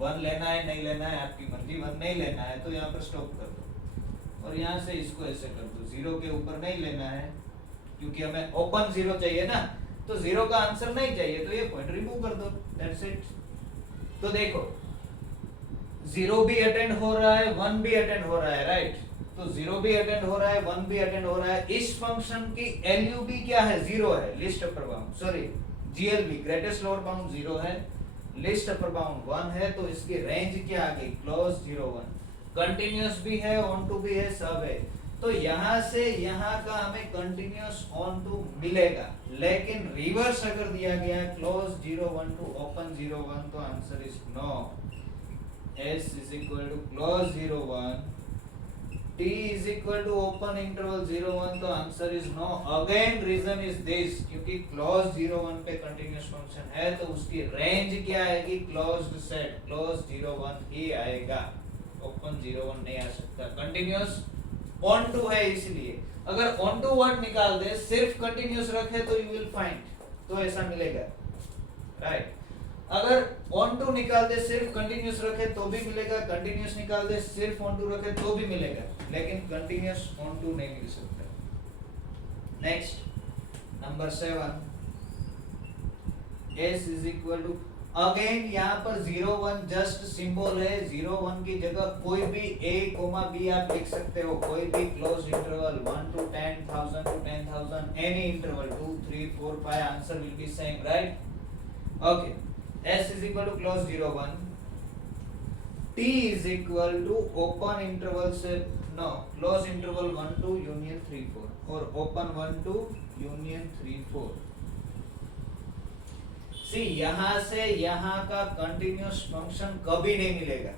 1 लेना है नहीं लेना है आपकी मर्जी, 1 नहीं लेना है तो यहां पर स्टॉप कर दो, और यहां से इसको ऐसे कर दो। 0 के ऊपर नहीं लेना है क्योंकि हमें ओपन 0 चाहिए ना, तो 0 का आंसर नहीं चाहिए, तो ये पॉइंट रिमूव कर दो, दैट्स इट। तो देखो 0 भी अटेंड हो रहा है, 1 भी अटेंड हो रहा है, राइट। तो 0 भी अटेंड हो रहा है, 1 भी अटेंड हो रहा है। इस फंक्शन की LUB क्या है, 0 है, list upper bound, sorry GLB greatest lower bound 0 है, लिस्ट अपर बाउंड 1 है, तो इसकी रेंज क्या आ गई, क्लोज 0 1। कंटीन्यूअस भी है, ऑन टू भी है, सब है। तो यहां से यहां का हमें कंटीन्यूअस ऑन टू मिलेगा, लेकिन रिवर्स अगर दिया गया है क्लोज 0 1 टू ओपन 0 1, तो answer is no. s is equal to close 0 1, t is equal to open interval 0 1, तो answer is no. Again reason is this, क्योंकि क्लोज 0 1 पे कंटीन्यूअस फंक्शन है, तो उसकी रेंज क्या आएगी, क्लोज्ड सेट, क्लोज 0 1 ही आएगा, ओपन 0 1 नहीं आ सकता। कंटीन्यूअस ऑन टू है, इसलिए अगर ऑन टू वर्ड निकाल दे, सिर्फ कंटीन्यूअस रखे तो यू विल फाइंड, तो ऐसा मिलेगा, राइट। अगर ऑन टू निकाल दे, सिर्फ कंटीन्यूअस रखे तो भी मिलेगा, कंटीन्यूअस निकाल दे, सिर्फ ऑन टू रखे तो भी मिलेगा, लेकिन कंटीन्यूअस ऑन टू नहीं मिल सकता। Next number 7, s is equal to, again यहाँ पर 0 1 जस्ट सिंबल है, 0 1 की जगह कोई भी a, b आप लिख सकते हो, कोई भी close interval 1 to 10,000 to 10,000, any interval 2 3 4 5, answer will be same, right. Okay, s is equal to close 0 1, t is equal to open interval से no close interval 1 to union 3 4, और open 1 to union 3 4। सी, यहां से यहां का कंटीन्यूअस फंक्शन कभी नहीं मिलेगा।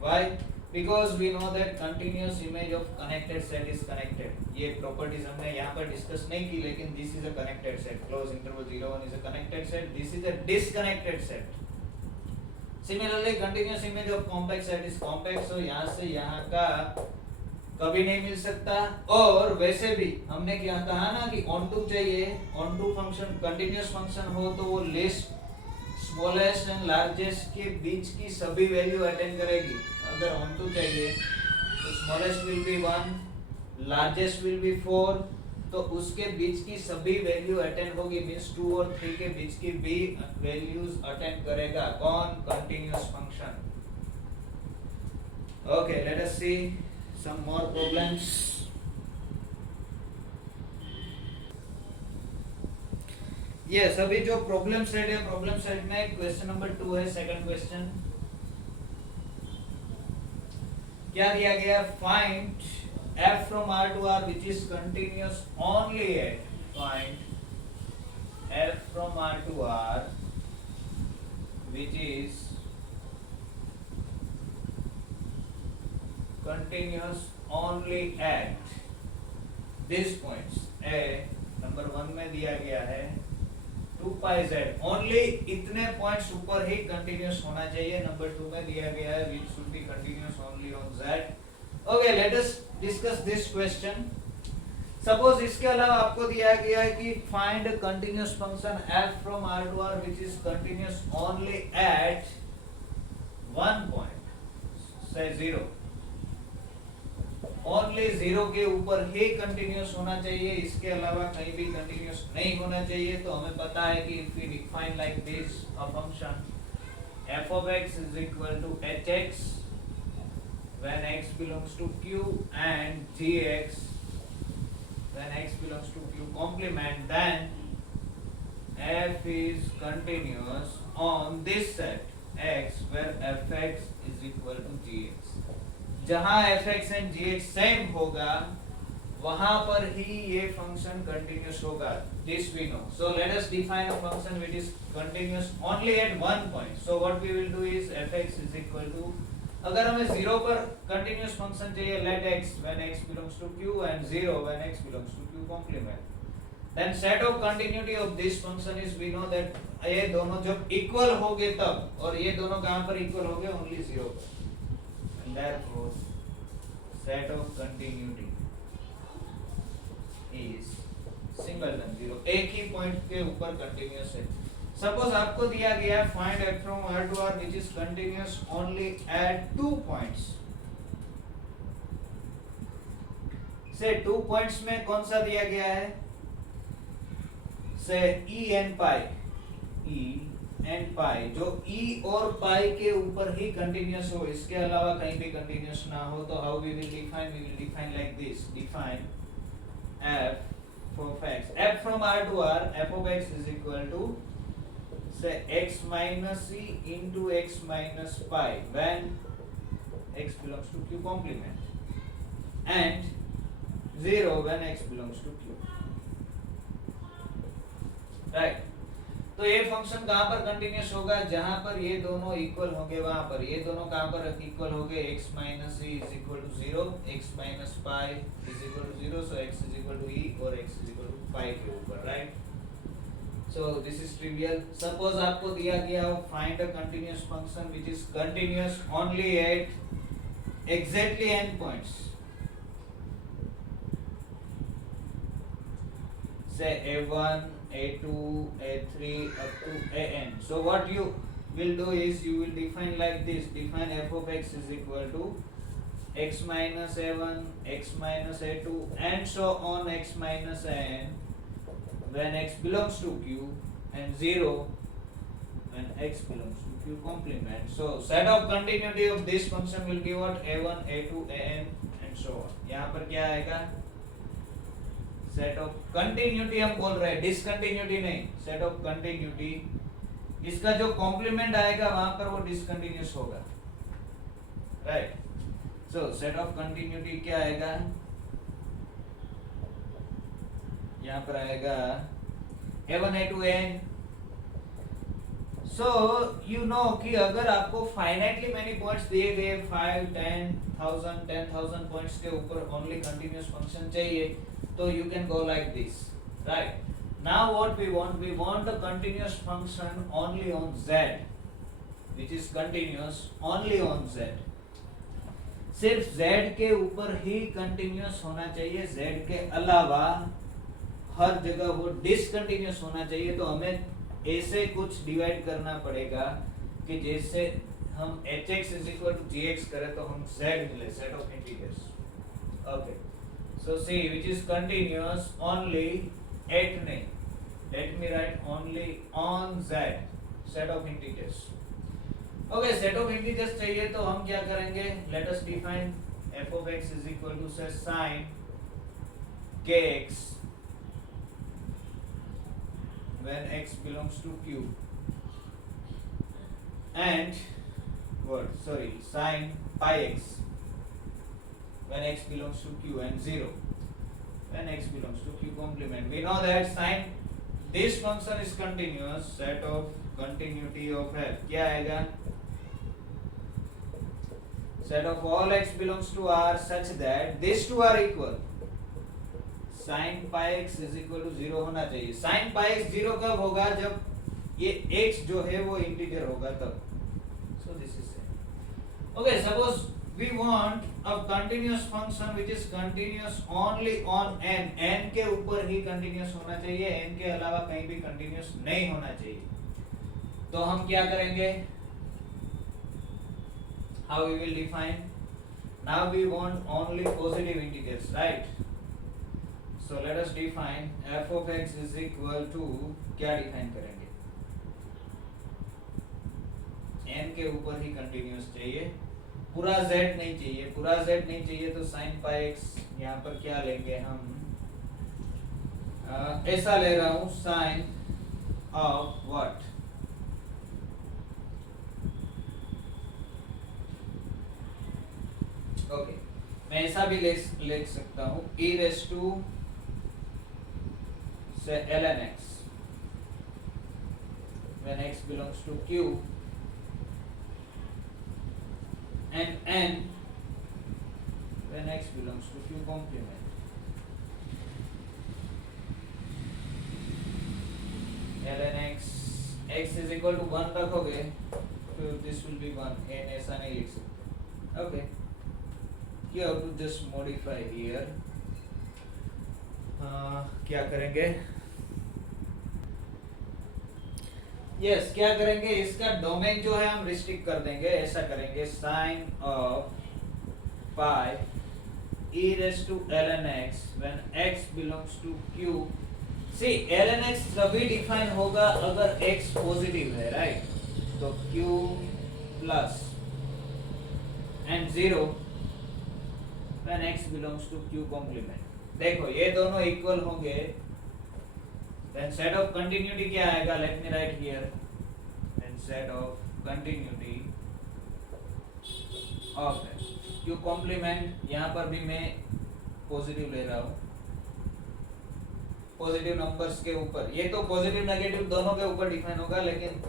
Why? Because we know that continuous image of connected set is connected. ये प्रॉपर्टीज हमने यहां पर डिस्कस नहीं की, लेकिन this is a connected set, close interval 0 1 is a connected set, this is a disconnected set. Similarly continuous image of compact set is compact, so यहां से यहां का कभी नहीं मिल सकता। और वैसे भी हमने क्या कहा ना कि ऑन टू चाहिए, onto function continuous function हो तो वो लिस्ट स्मॉलेस्ट एंड लार्जेस्ट के बीच की सभी वैल्यू अटेंड करेगी। अगर ऑन टू चाहिए तो smallest will be 1, largest will be 4, तो उसके बीच की सभी वैल्यू अटेंड होगी, मींस 2 और 3 के बीच की भी वैल्यूज अटेंड करेगा कौन, continuous function. Okay, let us see some more problems। yes, अभी जो प्रॉब्लम सेट है, प्रॉब्लम सेट में क्वेश्चन नंबर 2 है, सेकंड क्वेश्चन क्या दिया गया, find f from r to r which is continuous only at, find f from r to r which is continuous only at these points। a number 1 में दिया गया है 2 pi z, ओनली इतने पॉइंट्स ऊपर ही कंटिन्यूअस होना चाहिए। नंबर 2 में दिया गया है which should be continuous only on z। okay, let us discuss this question। Suppose इसके अलावा आपको दिया गया है कि find continuous function f from r to r which is continuous only at one point, say 0. Only 0 के ऊपर ही कंटिन्यूअस होना चाहिए, इसके अलावा कहीं भी कंटिन्यूअस नहीं होना चाहिए। तो हमें पता है कि if we define like this a function f of x is equal to hx when x belongs to q and gx when x belongs to q complement, then f is continuous on this set x where fx is equal to gx. जहां fx and gx सेम होगा वहां पर ही ये फंक्शन कंटिन्यूअस होगा, this we know. So let us define a function which is continuous only at one point. So what we will do is fx is equal to, अगर हमें 0 पर कंटिन्यूअस फंक्शन चाहिए, let x when x belongs to q and 0 when x belongs to q complement, then set of continuity of this function is, we know that ये दोनों जब इक्वल होंगे तब, और ये दोनों कहां पर इक्वल होंगे, ओनली 0 पर। Therefore, set of continuity is singleton 0, एक ही पॉइंट के ऊपर कंटिन्यूअस है। सपोज आपको दिया गया है find f from r to r which is continuous only at 2 points। से 2 पॉइंट्स में कौन सा दिया गया है, से e and pi, e and pi, जो e और पाई के ऊपर ही कंटिन्यूअस हो, इसके अलावा कहीं भी कंटिन्यूअस ना हो। तो how we will define like this, define f of x, f from r to r, f of x is equal to say x minus e into x minus pi when x belongs to q complement and 0 when x belongs to q, right। तो ये फंक्शन कहां पर कंटिन्यूअस होगा, जहां पर ये दोनों इक्वल होंगे वहां पर। ये दोनों कहां पर इक्वल होंगे, x minus e is equal to 0, x minus pi is equal to 0, so x is equal to e और x is equal to pi के ऊपर, right. So this is trivial. Suppose आपको दिया गया हो find a continuous function which is continuous only at exactly n points, say a1, a2, a3 up to an। So what you will do is you will define like this, define f of x is equal to x minus a1, x minus a2 and so on x minus an when x belongs to q and 0 when x belongs to q complement। So set of continuity of this function will be what, a1, a2, an and so on। यहाँ पर क्या आएगा, सेट ऑफ कंटिन्यूटी हम बोल रहे हैं, डिसकंटिन्यूटी नहीं, सेट ऑफ कंटिन्यूटी। इसका जो कॉम्प्लीमेंट आएगा वहां पर वो डिसकंटिन्यूअस होगा, right. So set of continuity क्या आएगा, यहां पर आएगा a1 a2 n। So you know कि अगर आपको फाइनाइटली मेनी पॉइंट्स दिए गए 5, 10,000, 10,000 पॉइंट्स के ऊपर ओनली कंटिन्यूअस फंक्शन चाहिए, तो you can go like this, right। Now what we want a continuous function only on z which is continuous only on z, सिर्फ z के ऊपर ही कंटिन्यूअस होना चाहिए, z के अलावा हर जगह वो डिसकंटिन्यूअस होना चाहिए। तो हमें ऐसे कुछ डिवाइड करना पड़ेगा कि जैसे हम hx is equal to gx करें तो हम z मिले, set of integers, okay. So see which is continuous only at नहीं, let me write only on z, set of integers। Okay, set of integers चाहिए तो हम क्या करेंगे, let us define f of x is equal to say sin kx when x belongs to q and what, sorry, sin pi x when x belongs to q and 0 when x belongs to q complement। We know that sin this function is continuous, set of continuity of f क्या आएगा, set of all x belongs to r such that these two are equal, sin pi x is equal to 0 होना चाहिए। sin pi x 0 कब होगा, जब ये x जो है वो इंटीजर होगा तब। So this is it। Okay, suppose we want a continuous function which is continuous only on n. n के ऊपर ही continuous होना चाहिए, n के अलावा कहीं भी continuous नहीं होना चाहिए। तो हम क्या करेंगे? How we will define? Now we want only positive integers, right? So let us define f of x is equal to, क्या define करेंगे? n के ऊपर ही continuous चाहिए, पूरा z नहीं चाहिए। पूरा z नहीं चाहिए तो sin pi x यहाँ पर क्या लेंगे हम? ऐसा ले रहा हूँ sin of what? ओके मैं ऐसा भी ले सकता हूँ e raised to से ln x when x belongs to q and n when x belongs to q complement. ln x is equal to 1 रखोगे तो this will be 1, n ऐसा नहीं लिख सकते। Okay you have to just modify here. क्या करेंगे? यस क्या करेंगे? इसका डोमेन जो है हम रिस्ट्रिक्ट कर देंगे। ऐसा करेंगे sin of pi e raised to ln x when x belongs to q. See ln x तभी डिफाइन होगा अगर x पॉजिटिव है, राइट? तो q plus and 0 when x belongs to q complement. देखो ये दोनों इक्वल होंगे, then set of continuity क्या आएगा? Let me write here. Then set of continuity of q complement, यहाँ पर भी मैं पॉजिटिव ले रहा हूँ, पॉजिटिव नंबर्स के ऊपर। ये तो पॉजिटिव नेगेटिव दोनों के ऊपर डिफाइन होगा, लेकिन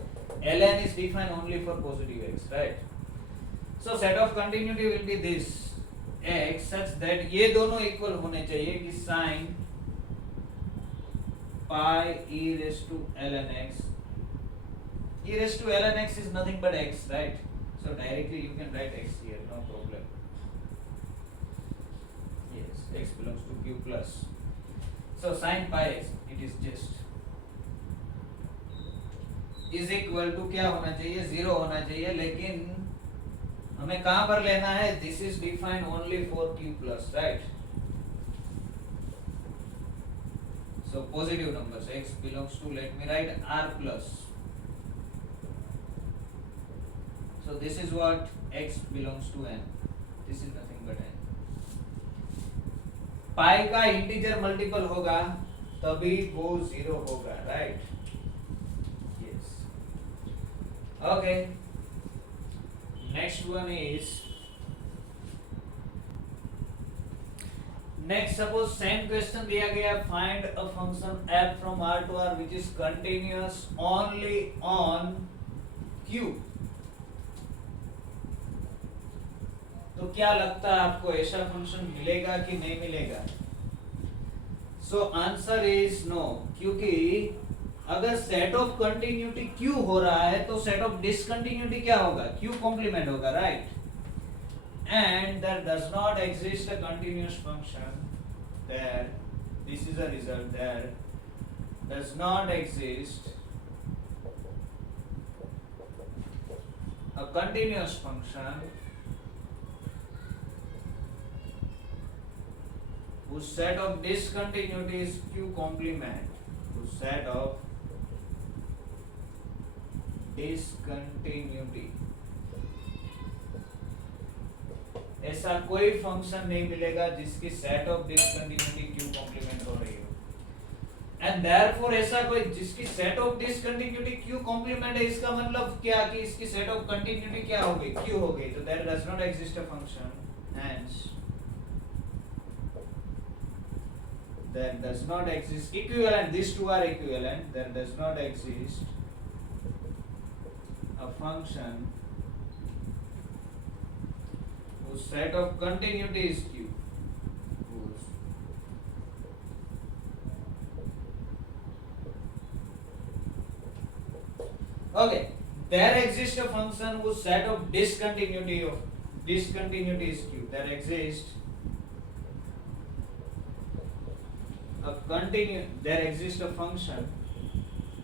ln is defined only for positive x, right? So set of continuity will be this x such that ये दोनों इक्वल होने चाहिए कि sin pi e raised to ln x. E raised to ln x is nothing but x, right? So directly you can write x here, no problem. Yes, x belongs to q plus. So sin pi x, it is just is equal to क्या होना चाहिए? 0 होना चाहिए, लेकिन हमें कहां पर लेना है? This is defined only for q plus, right? So positive numbers x belongs to, let me write r plus. So this is what x belongs to n. This is nothing but n. Pi का इंटीजर मल्टीपल होगा तभी वो 0 होगा, right? Yes okay Next one is, next suppose same question दिया गया, find a function f from R to R which is continuous only on Q. तो क्या लगता है आपको, ऐसा फंक्शन मिलेगा कि नहीं मिलेगा? So answer is no, क्योंकि अगर सेट ऑफ कंटिन्यूटी Q हो रहा है तो सेट ऑफ डिसकंटिन्यूटी क्या होगा? Q कॉम्प्लीमेंट होगा, right? And there does not exist a continuous function, there this is a result, there does not exist a continuous function whose set of discontinuity is Q complement, whose set of discontinuity, ऐसा कोई फंक्शन नहीं मिलेगा जिसकी set of discontinuity Q complement हो रही हो। एंड देयरफॉर ऐसा कोई जिसकी set of discontinuity Q complement है, इसका मतलब क्या कि इसकी सेट ऑफ कंटिन्यूटी क्या हो गई? Q हो गई। तो there does not exist a function, hence there does not exist equivalent, these two are equivalent, there does not exist a function whose set of continuity is Q, whose okay, there exists a function whose set of discontinuity of discontinuity is q, there exists there exists a function,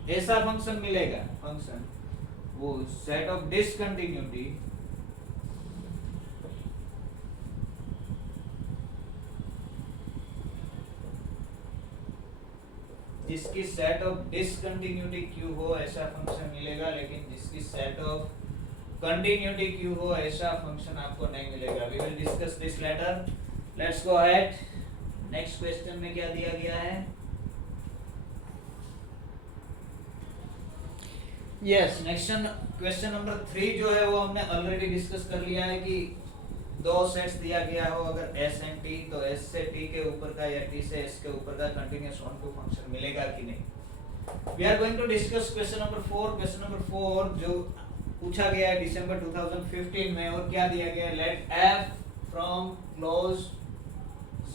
ऐसा फंक्शन मिलेगा, फंक्शन वो सेट ऑफ डिसकंटिन्यूटी जिसकी सेट ऑफ डिसकंटिन्यूटी क्यू हो ऐसा फंक्शन मिलेगा, लेकिन जिसकी सेट ऑफ कंटिन्यूटी क्यू हो ऐसा फंक्शन आपको नहीं मिलेगा. We will discuss this later. Let's go ahead. Next question में क्या दिया गया है? यस, नेक्स्ट क्वेश्चन नंबर 3 जो है वो हमने ऑलरेडी डिस्कस कर लिया है कि दो सेट्स दिया गया हो अगर s एंड t, तो s से t के ऊपर का या t से s के ऊपर का कंटीन्यूअस वन टू फंक्शन मिलेगा कि नहीं. We are going to discuss question number 4. Question number 4 जो पूछा गया है दिसंबर 2015 में, और क्या दिया गया है? Let f from close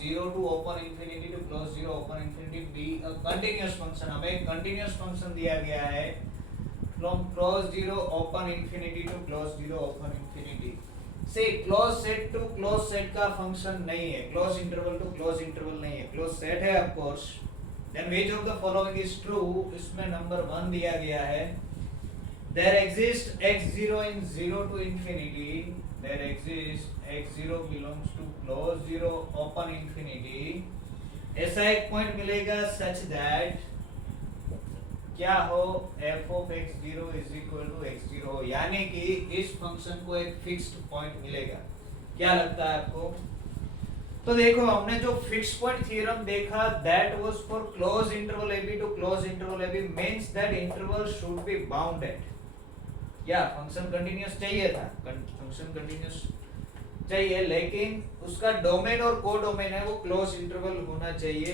0 to open infinity to close 0 open infinity be a continuous function. हमें एक कंटीन्यूअस फंक्शन दिया गया है from close 0 open infinity to close 0 open infinity. से close set to close set का फंक्शन नहीं है, close interval to close interval नहीं है, क्लोज सेट है of course. Then which of the following is true? इसमें नंबर 1 दिया गया है there exist x0 in 0 to infinity, there exist x0 belongs to close 0 open infinity. ऐसा एक पॉइंट मिलेगा सच दैट क्या हो f of x0 is equal to x0, यानी कि इस फंक्शन को एक फिक्स्ड पॉइंट मिलेगा. क्या लगता है आपको? तो देखो हमने जो फिक्स्ड पॉइंट थ्योरम देखा that was for close interval ab to close interval ab means that interval should be bounded. क्या फंक्शन कंटीन्यूअस चाहिए था? फंक्शन कंटीन्यूअस चाहिए, लेकिन उसका डोमेन और कोडोमेन है वो क्लोज इंटरवल होना चाहिए.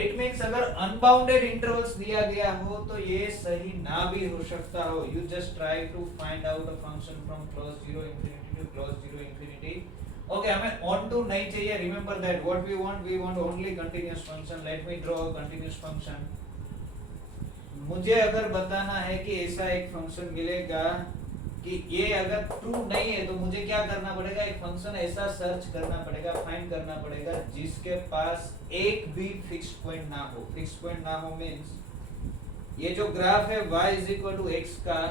इट मींस अगर अनबाउंडेड इंटरवल्स दिया गया हो तो ये सही ना भी हो सकता हो. You just try to find out a function from close 0 infinity to close 0 infinity. Okay, हमें ऑन टू नहीं चाहिए. Remember that what we want only continuous function. Let me draw a continuous function. मुझे अगर बताना है कि ऐसा एक फंक्शन मिलेगा कि ये अगर ट्रू नहीं है तो मुझे क्या करना पड़ेगा? एक फंक्शन ऐसा सर्च करना पड़ेगा, फाइंड करना पड़ेगा जिसके पास एक भी फिक्स्ड पॉइंट ना हो. फिक्स्ड पॉइंट ना हो मींस ये जो ग्राफ है y x का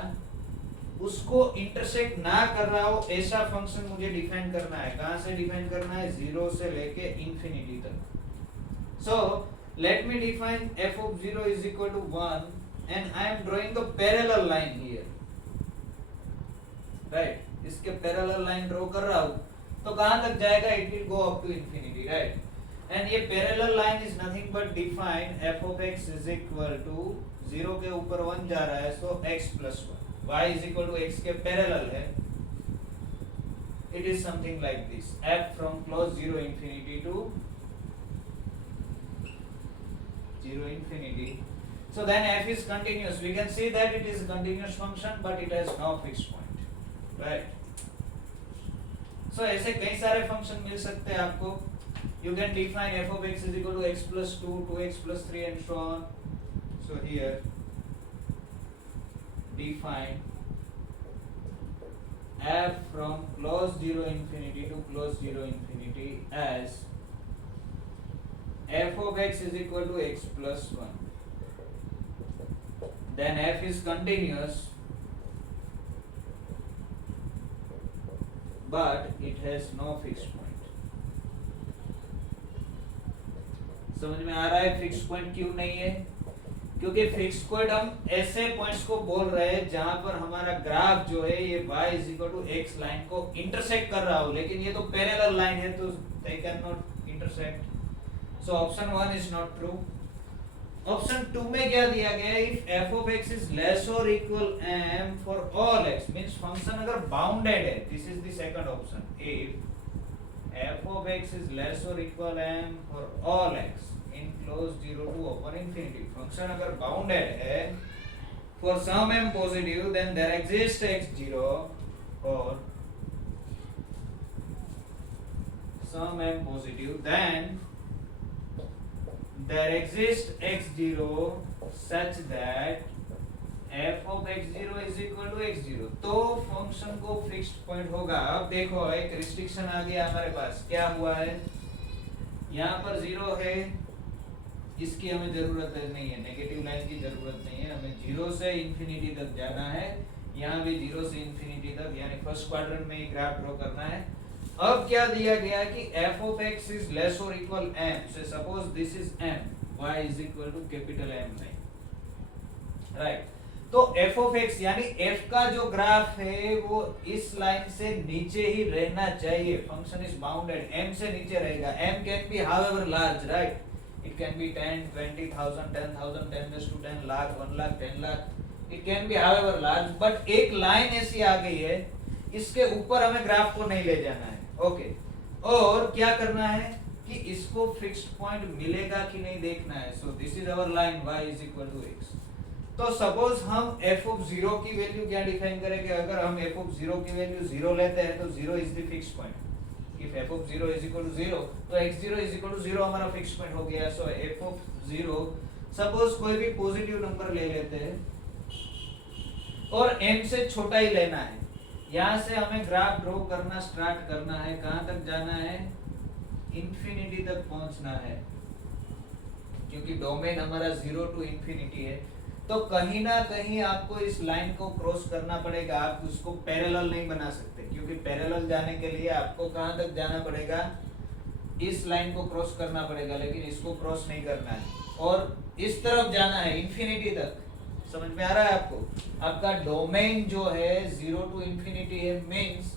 उसको इंटरसेक्ट ना कर रहा हो ऐसा फंक्शन मुझे डिफाइन करना है. कहां से डिफाइन करना है? 0 से लेके इंफिनिटी तक. सो let me define f of 0 is equal to 1 and I am drawing the parallel line here. Right, इसके पैरेलल लाइन ड्रॉ कर रहा हूं तो कहां तक जाएगा? It will go up to infinity, right. And ये parallel line is nothing but define f of x is equal to 0 के ऊपर 1 जा रहा है सो x plus 1. y is equal to x के पैरेलल है. It is something like this f from close 0 infinity to 0 infinity. So then f is continuous. We can see that it is a continuous function but it has no fixed point. Right. So ऐसे कई सारे फंक्शन मिल सकते हैं आपको. You can define f of x is equal to x plus 2, 2x plus 3 and so on. So here define f from close 0 infinity to close 0 infinity as f of x is equal to x plus 1. Then f is continuous but it has no fixed point. समझ में आ रहा है फिक्स्ड पॉइंट क्यों नहीं है? क्योंकि फिक्स्ड पॉइंट हम ऐसे पॉइंट्स को बोल रहे हैं जहां पर हमारा ग्राफ जो है ये y x लाइन को इंटरसेक्ट कर रहा हो, लेकिन ये तो पैरेलल लाइन है तो they cannot intersect. So option 1 is not true. Option 2 में क्या दिया गया है? If f of x is less or equal m for all x means function अगर बाउंडेड है, this is the second option. If f of x is less or equal m for all x in close 0 to open infinity, function अगर बाउंडेड है for some m positive then there exists x0 or some m positive then there exists x0 such that f of x0 is equal to x0, तो फंक्शन को फिक्स्ड पॉइंट होगा। अब देखो एक रिस्ट्रिक्शन आ गया हमारे पास, क्या हुआ है, यहाँ पर 0 है, इसकी हमें जरूरत नहीं है, नेगेटिव लाइन की जरूरत नहीं है, हमें 0 से इंफिनिटी तक जाना है, यहाँ भी 0 से इंफिनिटी तक, यानी फर्स्ट क्वाड्रेंट में ही ग्राफ ड्रॉ करना है। अब क्या दिया गया कि f of x is less or equal m, so suppose this is m, y is equal to capital M line, right? तो f of x यानी f का जो ग्राफ है वो इस लाइन से नीचे ही रहना चाहिए, फंक्शन इज बाउंडेड, m से नीचे रहेगा, m can be however large, right? It can be 10, 20,000, 10,000, 10 raised to 10 lakh, 1 lakh, 10 lakh, it can be however large, but एक लाइन ऐसी आ गई है, इसके ऊपर हमें ग्राफ को नहीं ले जाना है, ओके। और क्या करना है कि इसको फिक्स्ड पॉइंट मिलेगा कि नहीं देखना है, so this is our line y is equal to x। तो सपोज हम f of 0 की वैल्यू क्या डिफाइन करेंगे, अगर हम f of 0 की वैल्यू 0 लेते हैं तो 0 is the fixed point. If f of 0 is equal to 0, तो x0 is equal to 0 हमारा फिक्स पॉइंट हो गया। सो f of 0, सपोज कोई भी पॉजिटिव नंबर ले लेते हैं और m से छोटा ही लेना है, यहाँ से हमें ग्राफ ड्रॉ करना स्टार्ट करना है, कहाँ तक जाना है, इंफिनिटी तक पहुंचना है, क्योंकि डोमेन हमारा 0 टू इंफिनिटी है, तो कहीं ना कहीं आपको इस लाइन को क्रॉस करना पड़ेगा, आप उसको पैरेलल नहीं बना सकते, क्योंकि पैरेलल जाने के लिए आपको कहां तक जाना पड़ेगा, इस लाइन को क्रॉस करना पड़ेगा, लेकिन इसको क्रॉस नहीं करना है और इस तरफ जाना है इंफिनिटी तक। समझ में आ रहा है आपको? आपका डोमेन जो है 0 टू इंफिनिटी है, मींस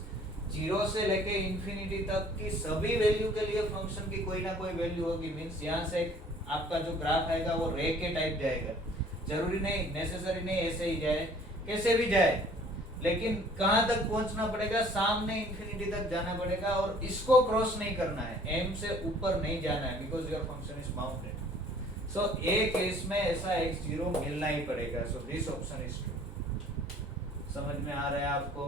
0 से लेके इंफिनिटी तक की सभी वैल्यू के लिए फंक्शन की कोई ना कोई वैल्यू होगी, मींस यहाँ से आपका जो ग्राफ आएगा वो रे के टाइप जाएगा, जरूरी नहीं, नेसेसरी नहीं ऐसे ही जाए, कैसे भी जाए, लेकिन कहां तक पहुंचना पड़ेगा, सामने इंफिनिटी तक जाना पड़ेगा और इसको क्रॉस नहीं करना है, m से ऊपर नहीं जाना है, because your function is bounded. So a case में ऐसा x0 मिलना ही पड़ेगा, so this option is true. समझ में आ रहा है आपको?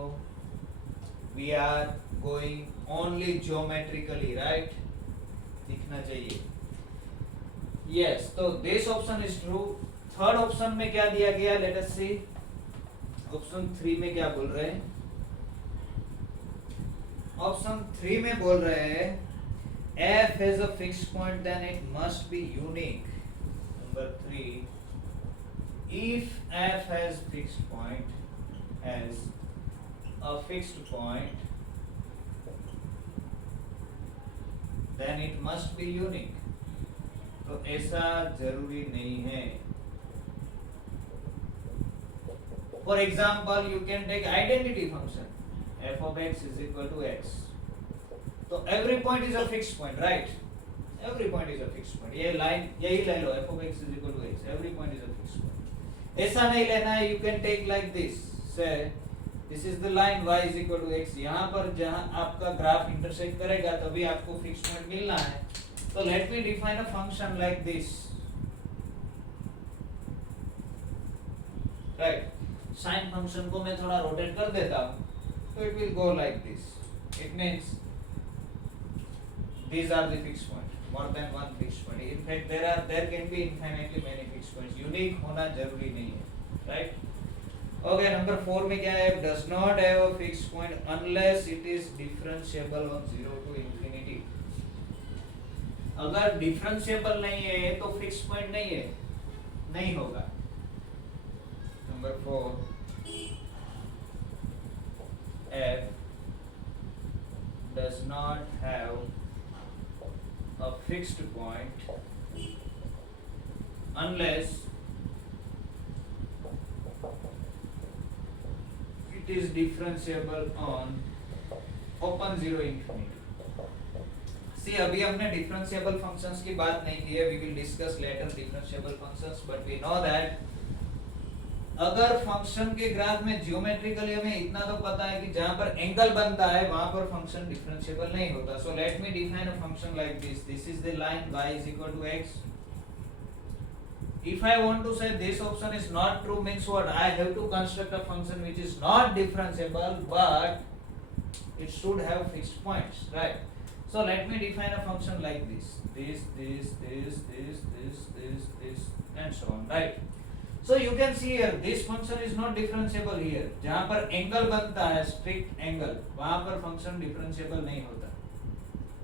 We are going only geometrically, right? दिखना चाहिए, यस। तो this option is true. Third option में क्या दिया गया, लेट अस सी। ऑप्शन 3 में क्या बोल रहे हैं, ऑप्शन 3 में बोल रहे हैं f has a fixed point then it must be unique। Number 3, if f has fixed point, has a fixed point, then it must be unique। तो ऐसा जरूरी नहीं है। For example, you can take identity function, f of x is equal to x, तो every point is a fixed point, right? Every point is a fixed point। ये लाइन यही ले लो, f of x is equal to x, every point is a fixed point। ऐसा नहीं लेना है, you can take like this, say this is the line y is equal to x, यहाँ पर जहाँ आपका ग्राफ इंटरसेक्ट करेगा तभी आपको फिक्स्ड पॉइंट मिलना है। तो let me define a function like this, right? Sine function को मैं थोड़ा रोटेट कर देता हूँ, तो it will go like this, it means these are the fixed point, more than one fixed point, in fact there can be infinitely many fixed points, unique होना जरूरी नहीं है, right? Okay, number 4 में क्या है, does not have a fixed point unless it is differentiable on 0 to infinity। अगर डिफरेंशिएबल नहीं है तो फिक्स्ड पॉइंट नहीं है, नहीं होगा। Number 4, f does not have a fixed point unless it is differentiable on open 0 infinity। See, अभी हमने differentiable functions की बात नहीं की है, we will discuss later differentiable functions, but we know that अगर फंक्शन के ग्राफ में जियोमेट्रिकली हमें इतना तो पता है कि जहां पर एंगल बनता है वहां पर फंक्शन डिफरेंशिएबल नहीं होता। सो let me define a function like this, this is the line y is equal to x। if I want to say this option is not true, means what, I have to construct a function which is not differentiable but it should have fixed points, right? So let me define a function like this and so on, right? So you can see here this function is not differentiable here. जहाँ पर एंगल बनता है स्ट्रिक्ट एंगल, वहां पर फंक्शन डिफरेंशिएबल नहीं होता.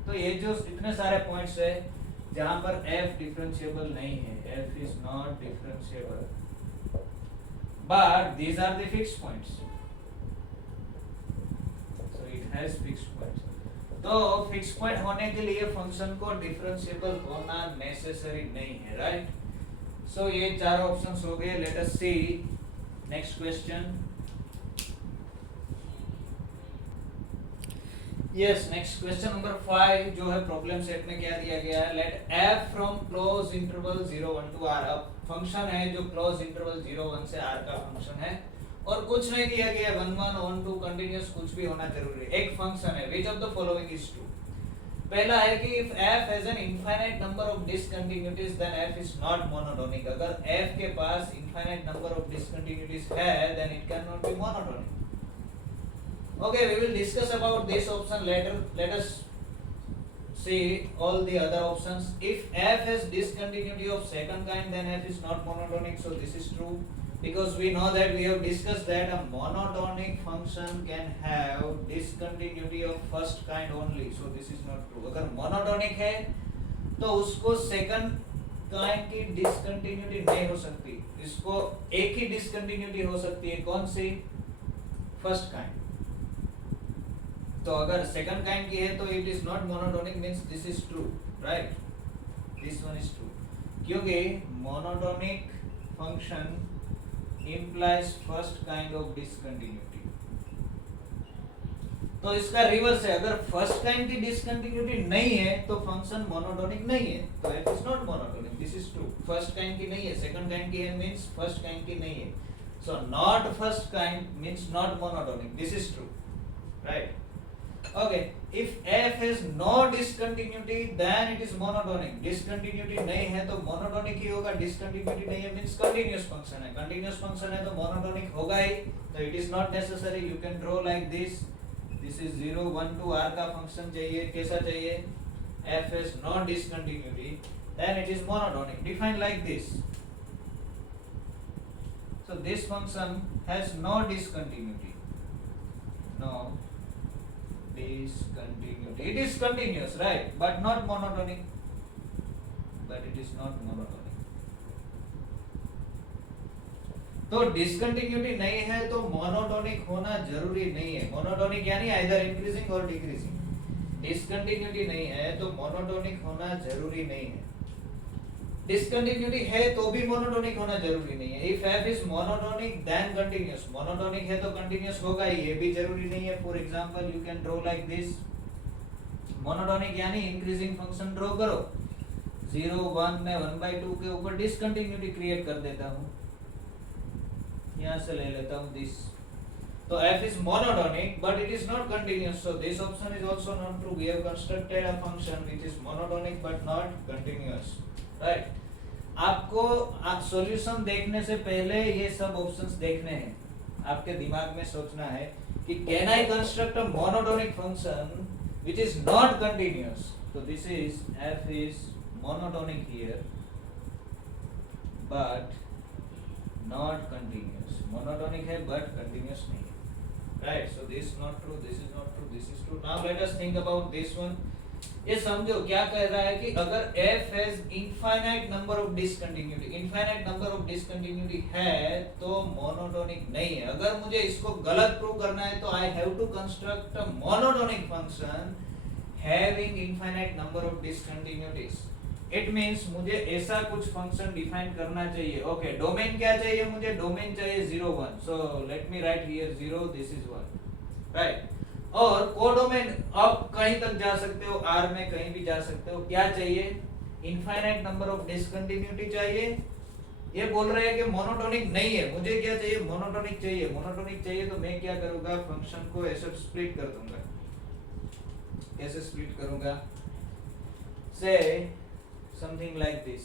तो ये जो इतने सारे पॉइंट्स है जहाँ पर f डिफरेंशिएबल नहीं है, f is not differentiable, but these are the fixed points. So it has fixed points. तो फिक्स पॉइंट होने के लिए फंक्शन को डिफरेंशिएबल होना नेसेसरी नहीं है, राइट? सो ये चार ऑप्शंस हो गए. Let us see next question. Yes, next question number 5 जो है प्रॉब्लम सेट में क्या दिया गया है. Let f from close interval 0 1 to r. अब फंक्शन है जो क्लोज इंटरवल 0 1 से r का फंक्शन है और कुछ नहीं दिया गया. 1 1 1 2 कंटीन्यूअस कुछ भी होना जरूरी है. एक फंक्शन है which of the following is true. पहला है कि if f has an infinite number of discontinuities then f is not monotonic. अगर f के पास इनफाइनाइट नंबर ऑफ डिसकंटिन्यूटीज है then it can not be monotonic. Okay, we will discuss about this option later. Let us see all the other options. If f has discontinuity of second kind then f is not monotonic. So this is true because we know that we have discussed that a monotonic function can have discontinuity of first kind only. So this is not true. अगर monotonic है तो उसको second kind की discontinuity नहीं हो सकती. इसको एक ही discontinuity हो सकती है. कौन सी? First kind. तो अगर सेकंड काइंड की है तो it is not monotonic means this is true, right? This one is true क्योंकि monotonic function implies first kind of discontinuity. तो इसका रिवर्स है. अगर फर्स्ट काइंड की डिसकंटिन्यूटी नहीं है तो फंक्शन मोनोटोनिक नहीं है. तो it is not monotonic. This is true. First kind की नहीं है, सेकंड काइंड की है मींस फर्स्ट काइंड की नहीं है. So not first kind means not monotonic. This is true, right? Okay, if f has no discontinuity then it is monotonic. Discontinuity नहीं है तो monotonic ही होगा. Discontinuity नहीं है means continuous function है. Continuous function है तो monotonic होगा ही. तो it is not necessary. You can draw like this. This is 0 1 to r का function चाहिए. कैसा चाहिए? f has no discontinuity then it is monotonic. Define like this. So this function has no discontinuity. No discontinuity. It is continuous, right? But not monotonic. But it is not monotonic. तो डिसकंटिन्यूटी नहीं है तो मोनोटोनिक होना जरूरी नहीं है. मोनोटोनिक यानी आइदर इंक्रीजिंग और डिक्रीजिंग. डिसकंटिन्यूटी नहीं है तो मोनोटोनिक होना जरूरी नहीं है. डिसकंटिन्यूटी है तो भी मोनोटोनिक होना जरूरी नहीं है. If f is monotonic then continuous. Monotonic है तो कंटीन्यूअस होगा ही, ये भी जरूरी नहीं है. For example you can draw like this. Monotonic यानी इंक्रीजिंग फंक्शन ड्रॉ करो. 0 1 में 1/2 के ऊपर डिसकंटिन्यूटी क्रिएट कर देता हूं. यहां से ले लेता हूं दिस. तो f is monotonic but it is not continuous. So this option is also not true. We have constructed a function which is monotonic but not continuous. Right? आपको सॉल्यूशन देखने से पहले ये सब ऑप्शंस देखने हैं. आपके दिमाग में सोचना है कि can I construct a monotonic function which is not continuous. तो this is f is monotonic here but not continuous. Monotonic है बट कंटीन्यूअस नहीं है, right? So this not true, this is not true, this is true. Now let us think about this one. ये समझो क्या कह रहा है कि अगर f has infinite number of discontinuity. Infinite number of discontinuity है तो मोनोटोनिक नहीं है. अगर मुझे इसको गलत प्रूव करना है तो I have to construct a monotonic function having infinite number of discontinuities. It means मुझे ऐसा कुछ फंक्शन डिफाइन करना चाहिए. ओके, डोमेन क्या चाहिए मुझे? डोमेन चाहिए 0 1. सो let me right here 0, this is 1, right? और कोडोमेन अब कहीं तक जा सकते हो, r में कहीं भी जा सकते हो. क्या चाहिए? इनफाइनाइट नंबर ऑफ डिसकंटिन्यूटी चाहिए. ये बोल रहे हैं कि मोनोटोनिक नहीं है. मुझे क्या चाहिए? मोनोटोनिक चाहिए. मोनोटोनिक चाहिए तो मैं क्या करूंगा? फंक्शन को ऐसे स्प्लिट कर दूंगा. कैसे स्प्लिट करूंगा? से समथिंग लाइक दिस.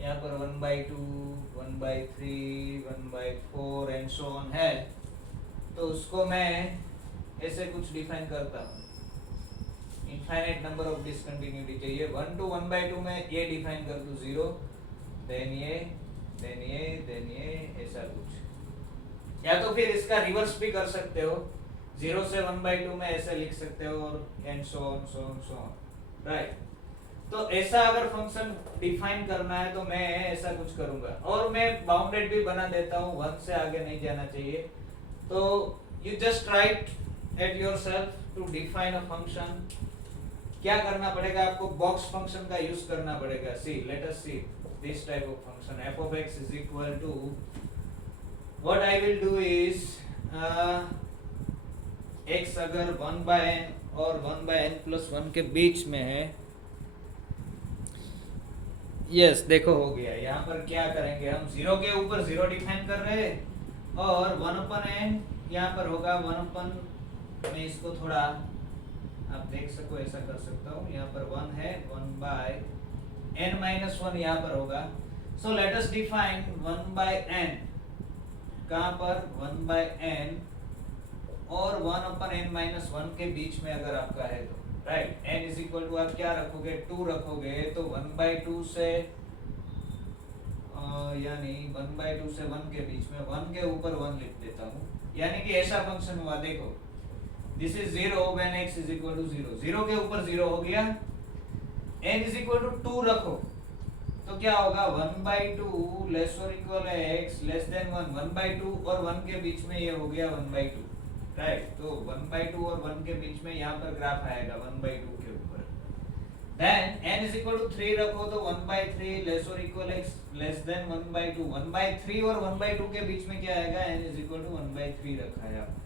यहाँ पर 1/2 1/3 1/4 एंड सो ऑन है. तो उसको मैं ऐसे कुछ डिफाइन करता हूँ. इनफाइनाइट नंबर ऑफ डिसकंटिन्यूटी चाहिए. 1 to 1/2 में ये डिफाइन कर दूं 0, देन ये देन ये ऐसा कुछ, या तो फिर इसका रिवर्स भी कर सकते हो, 0 से 1/2 में ऐसे लिख सकते हो, और एंड सो ऑन, राइट। तो ऐसा अगर फंक्शन डिफाइन करना है तो मैं ऐसा कुछ करूंगा, और मैं बाउंडेड भी बना देता हूँ, 1 से आगे नहीं जाना चाहिए। तो you just write at yourself to define a function. क्या करना पड़ेगा आपको, बॉक्स फंक्शन का यूज करना पड़ेगा। See let us see this type of function f of x is equal to, what I will do is x अगर 1/n और 1/n+1 के बीच में है, यस देखो हो गया। यहाँ पर क्या करेंगे हम, 0 के ऊपर 0 डिफाइन कर रहे हैं, और 1/n यहाँ पर होगा 1/, मैं इसको थोड़ा आप देख सको ऐसा कर सकता हूँ, यहाँ पर 1 है, 1/n-1 यहाँ पर होगा। सो लेट अस डिफाइन 1/n, कहाँ पर 1/n और 1/n-1 के बीच में अगर आपका है तो, right. n is equal to आप क्या रखोगे, 2 रखोगे, तो 1/2 से यानी 1/2 से 1 के बीच में, 1 के ऊपर 1 लिख देता हूँ, यानी कि ऐसा फंक्शन हुआ। देखो this is 0 when x is equal to 0, 0 के ऊपर 0 हो गया, n इज इक्वल टू 2 रखो, तो क्या होगा 1/2 लेस और इक्वल है x लेस देन 1, 1/2 और 1 के बीच में ये हो गया 1/2, राइट। तो 1/2 और 1 के बीच में यहाँ पर ग्राफ आएगा 1/2 के ऊपर। Then n is equal to 3 रखो, तो 1/3 लेस और इक्वल x लेस देन 1/2, 1/3 और 1/2 के बीच में क्या आएगा, n इज इक्वल टू 1/3 रखा है आपने,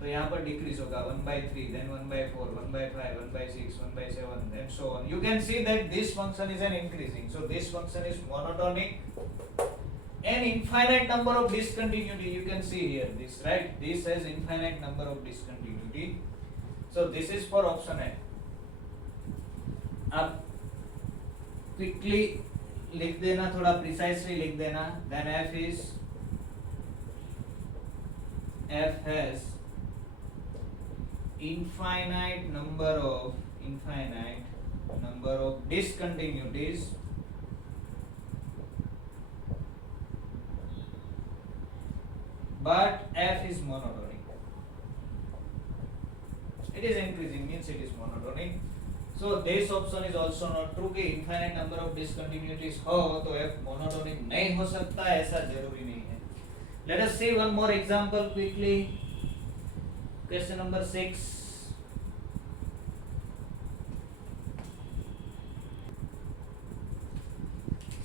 तो यहाँ पर डिक्रीज होगा 1/3, then 1/4, 1/5, 1/6, 1/7, and so on. You can see that this function is an increasing. So this function is monotonic. An infinite number of discontinuity. You can see here this, right? This has infinite number of discontinuity. So this is for option A. अब quickly लिख देना, थोड़ा precisely लिख देना. Then f has infinite number of discontinuities, but f is monotonic. It is increasing, means it is monotonic. So this option is also not true कि infinite number of discontinuities हो तो f monotonic नहीं हो सकता, ऐसा जरूरी नहीं है। Let us see one more example quickly. Question number 6.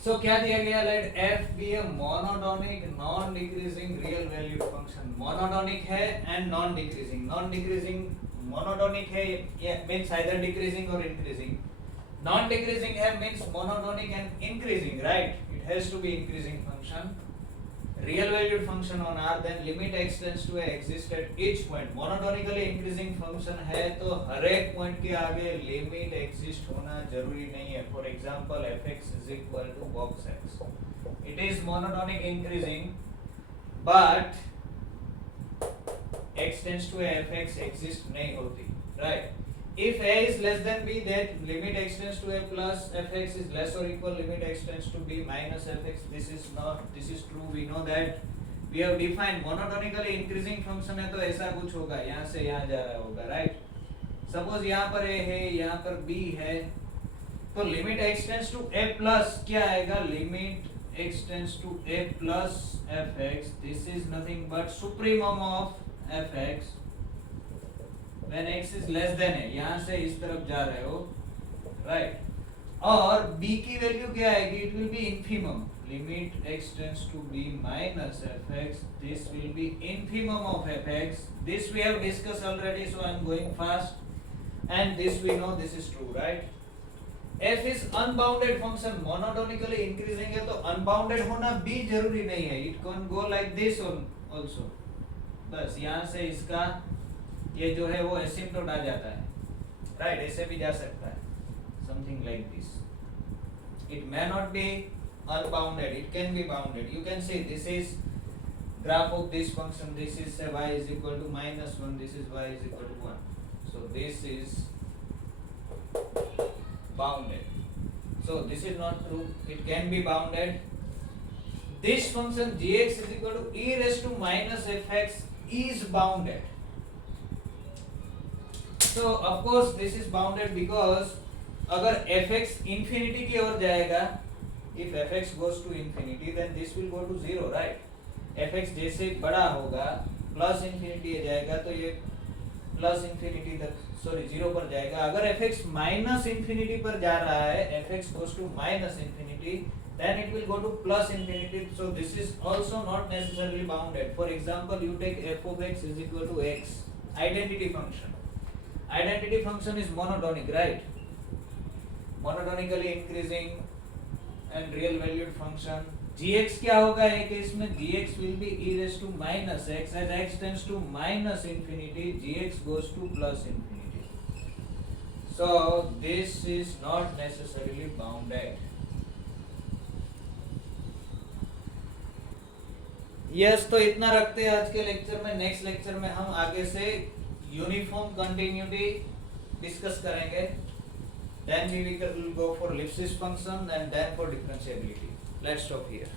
So क्या दिया गया, let f be a monotonic non decreasing real valued function. monotonic है and non decreasing. non decreasing monotonic है, means either decreasing or increasing. non decreasing है means monotonic and increasing, right? It has to be increasing function. real valued function on R, then limit x tends to exist at each point. monotonically increasing function है तो हर एक point के आगे limit exist होना जरूरी नहीं है. For example, fx is equal to box x. It is monotonic increasing, but x tends to fx exist नहीं होती, right? If a is less than b, then limit x tends to a plus fx is less or equal limit x tends to b minus fx. This is true. We know that we have defined monotonically increasing function है तो ऐसा कुछ होगा, यहाँ से यहाँ जा रहा होगा, right? Suppose यहाँ पर a है, यहाँ पर b है, तो limit x tends to a plus क्या आएगा, limit x tends to a plus fx. This is nothing but supremum of fx when x is less than a, यहाँ से इस तरफ जा रहे हो, right? और b की वैल्यू क्या आएगी, it will be infimum. limit x tends to b minus fx. This will be infimum of fx. This we have discussed already, so I am going fast. And this we know, this is true, right? f is unbounded function, monotonically increasing है तो unbounded होना भी जरूरी नहीं है. It can go like this also. बस यहाँ से इसका ये जो है वो asymptote आ जाता है, right? ऐसे भी जा सकता है, something like this. It may not be unbounded, it can be bounded. You can see this is graph of this function. This is y is equal to -1. This is y is equal to 1. So this is bounded. So this is not true. It can be bounded. this function gx is equal to e raised to minus fx is bounded. So of course this is bounded because अगर fx infinity की ओर जाएगा, if fx goes to infinity then this will go to zero, right? fx जैसे बड़ा होगा प्लस इंफिनिटी जाएगा तो ये प्लस इंफिनिटी तक सॉरी जीरो पर जाएगा. अगर fx माइनस इंफिनिटी पर जा रहा है, fx goes to minus infinity, then it will go to plus infinity. So this is also not necessarily bounded. For example, you take f of x is equal to x, identity function. Identity function is monotonic, right? Monotonically increasing and real valued function. gx क्या होगा एक केस में? gx will be e raised to minus x. As x tends to minus infinity, gx goes to plus infinity. So this is not necessarily bounded. Yes, तो इतना रखते हैं आज के लेक्चर में. नेक्स्ट लेक्चर में हम आगे से यूनिफॉर्म कंटिन्यूटी डिस्कस करेंगे. Then we will go for Lipschitz function and then for differentiability. Let's stop here.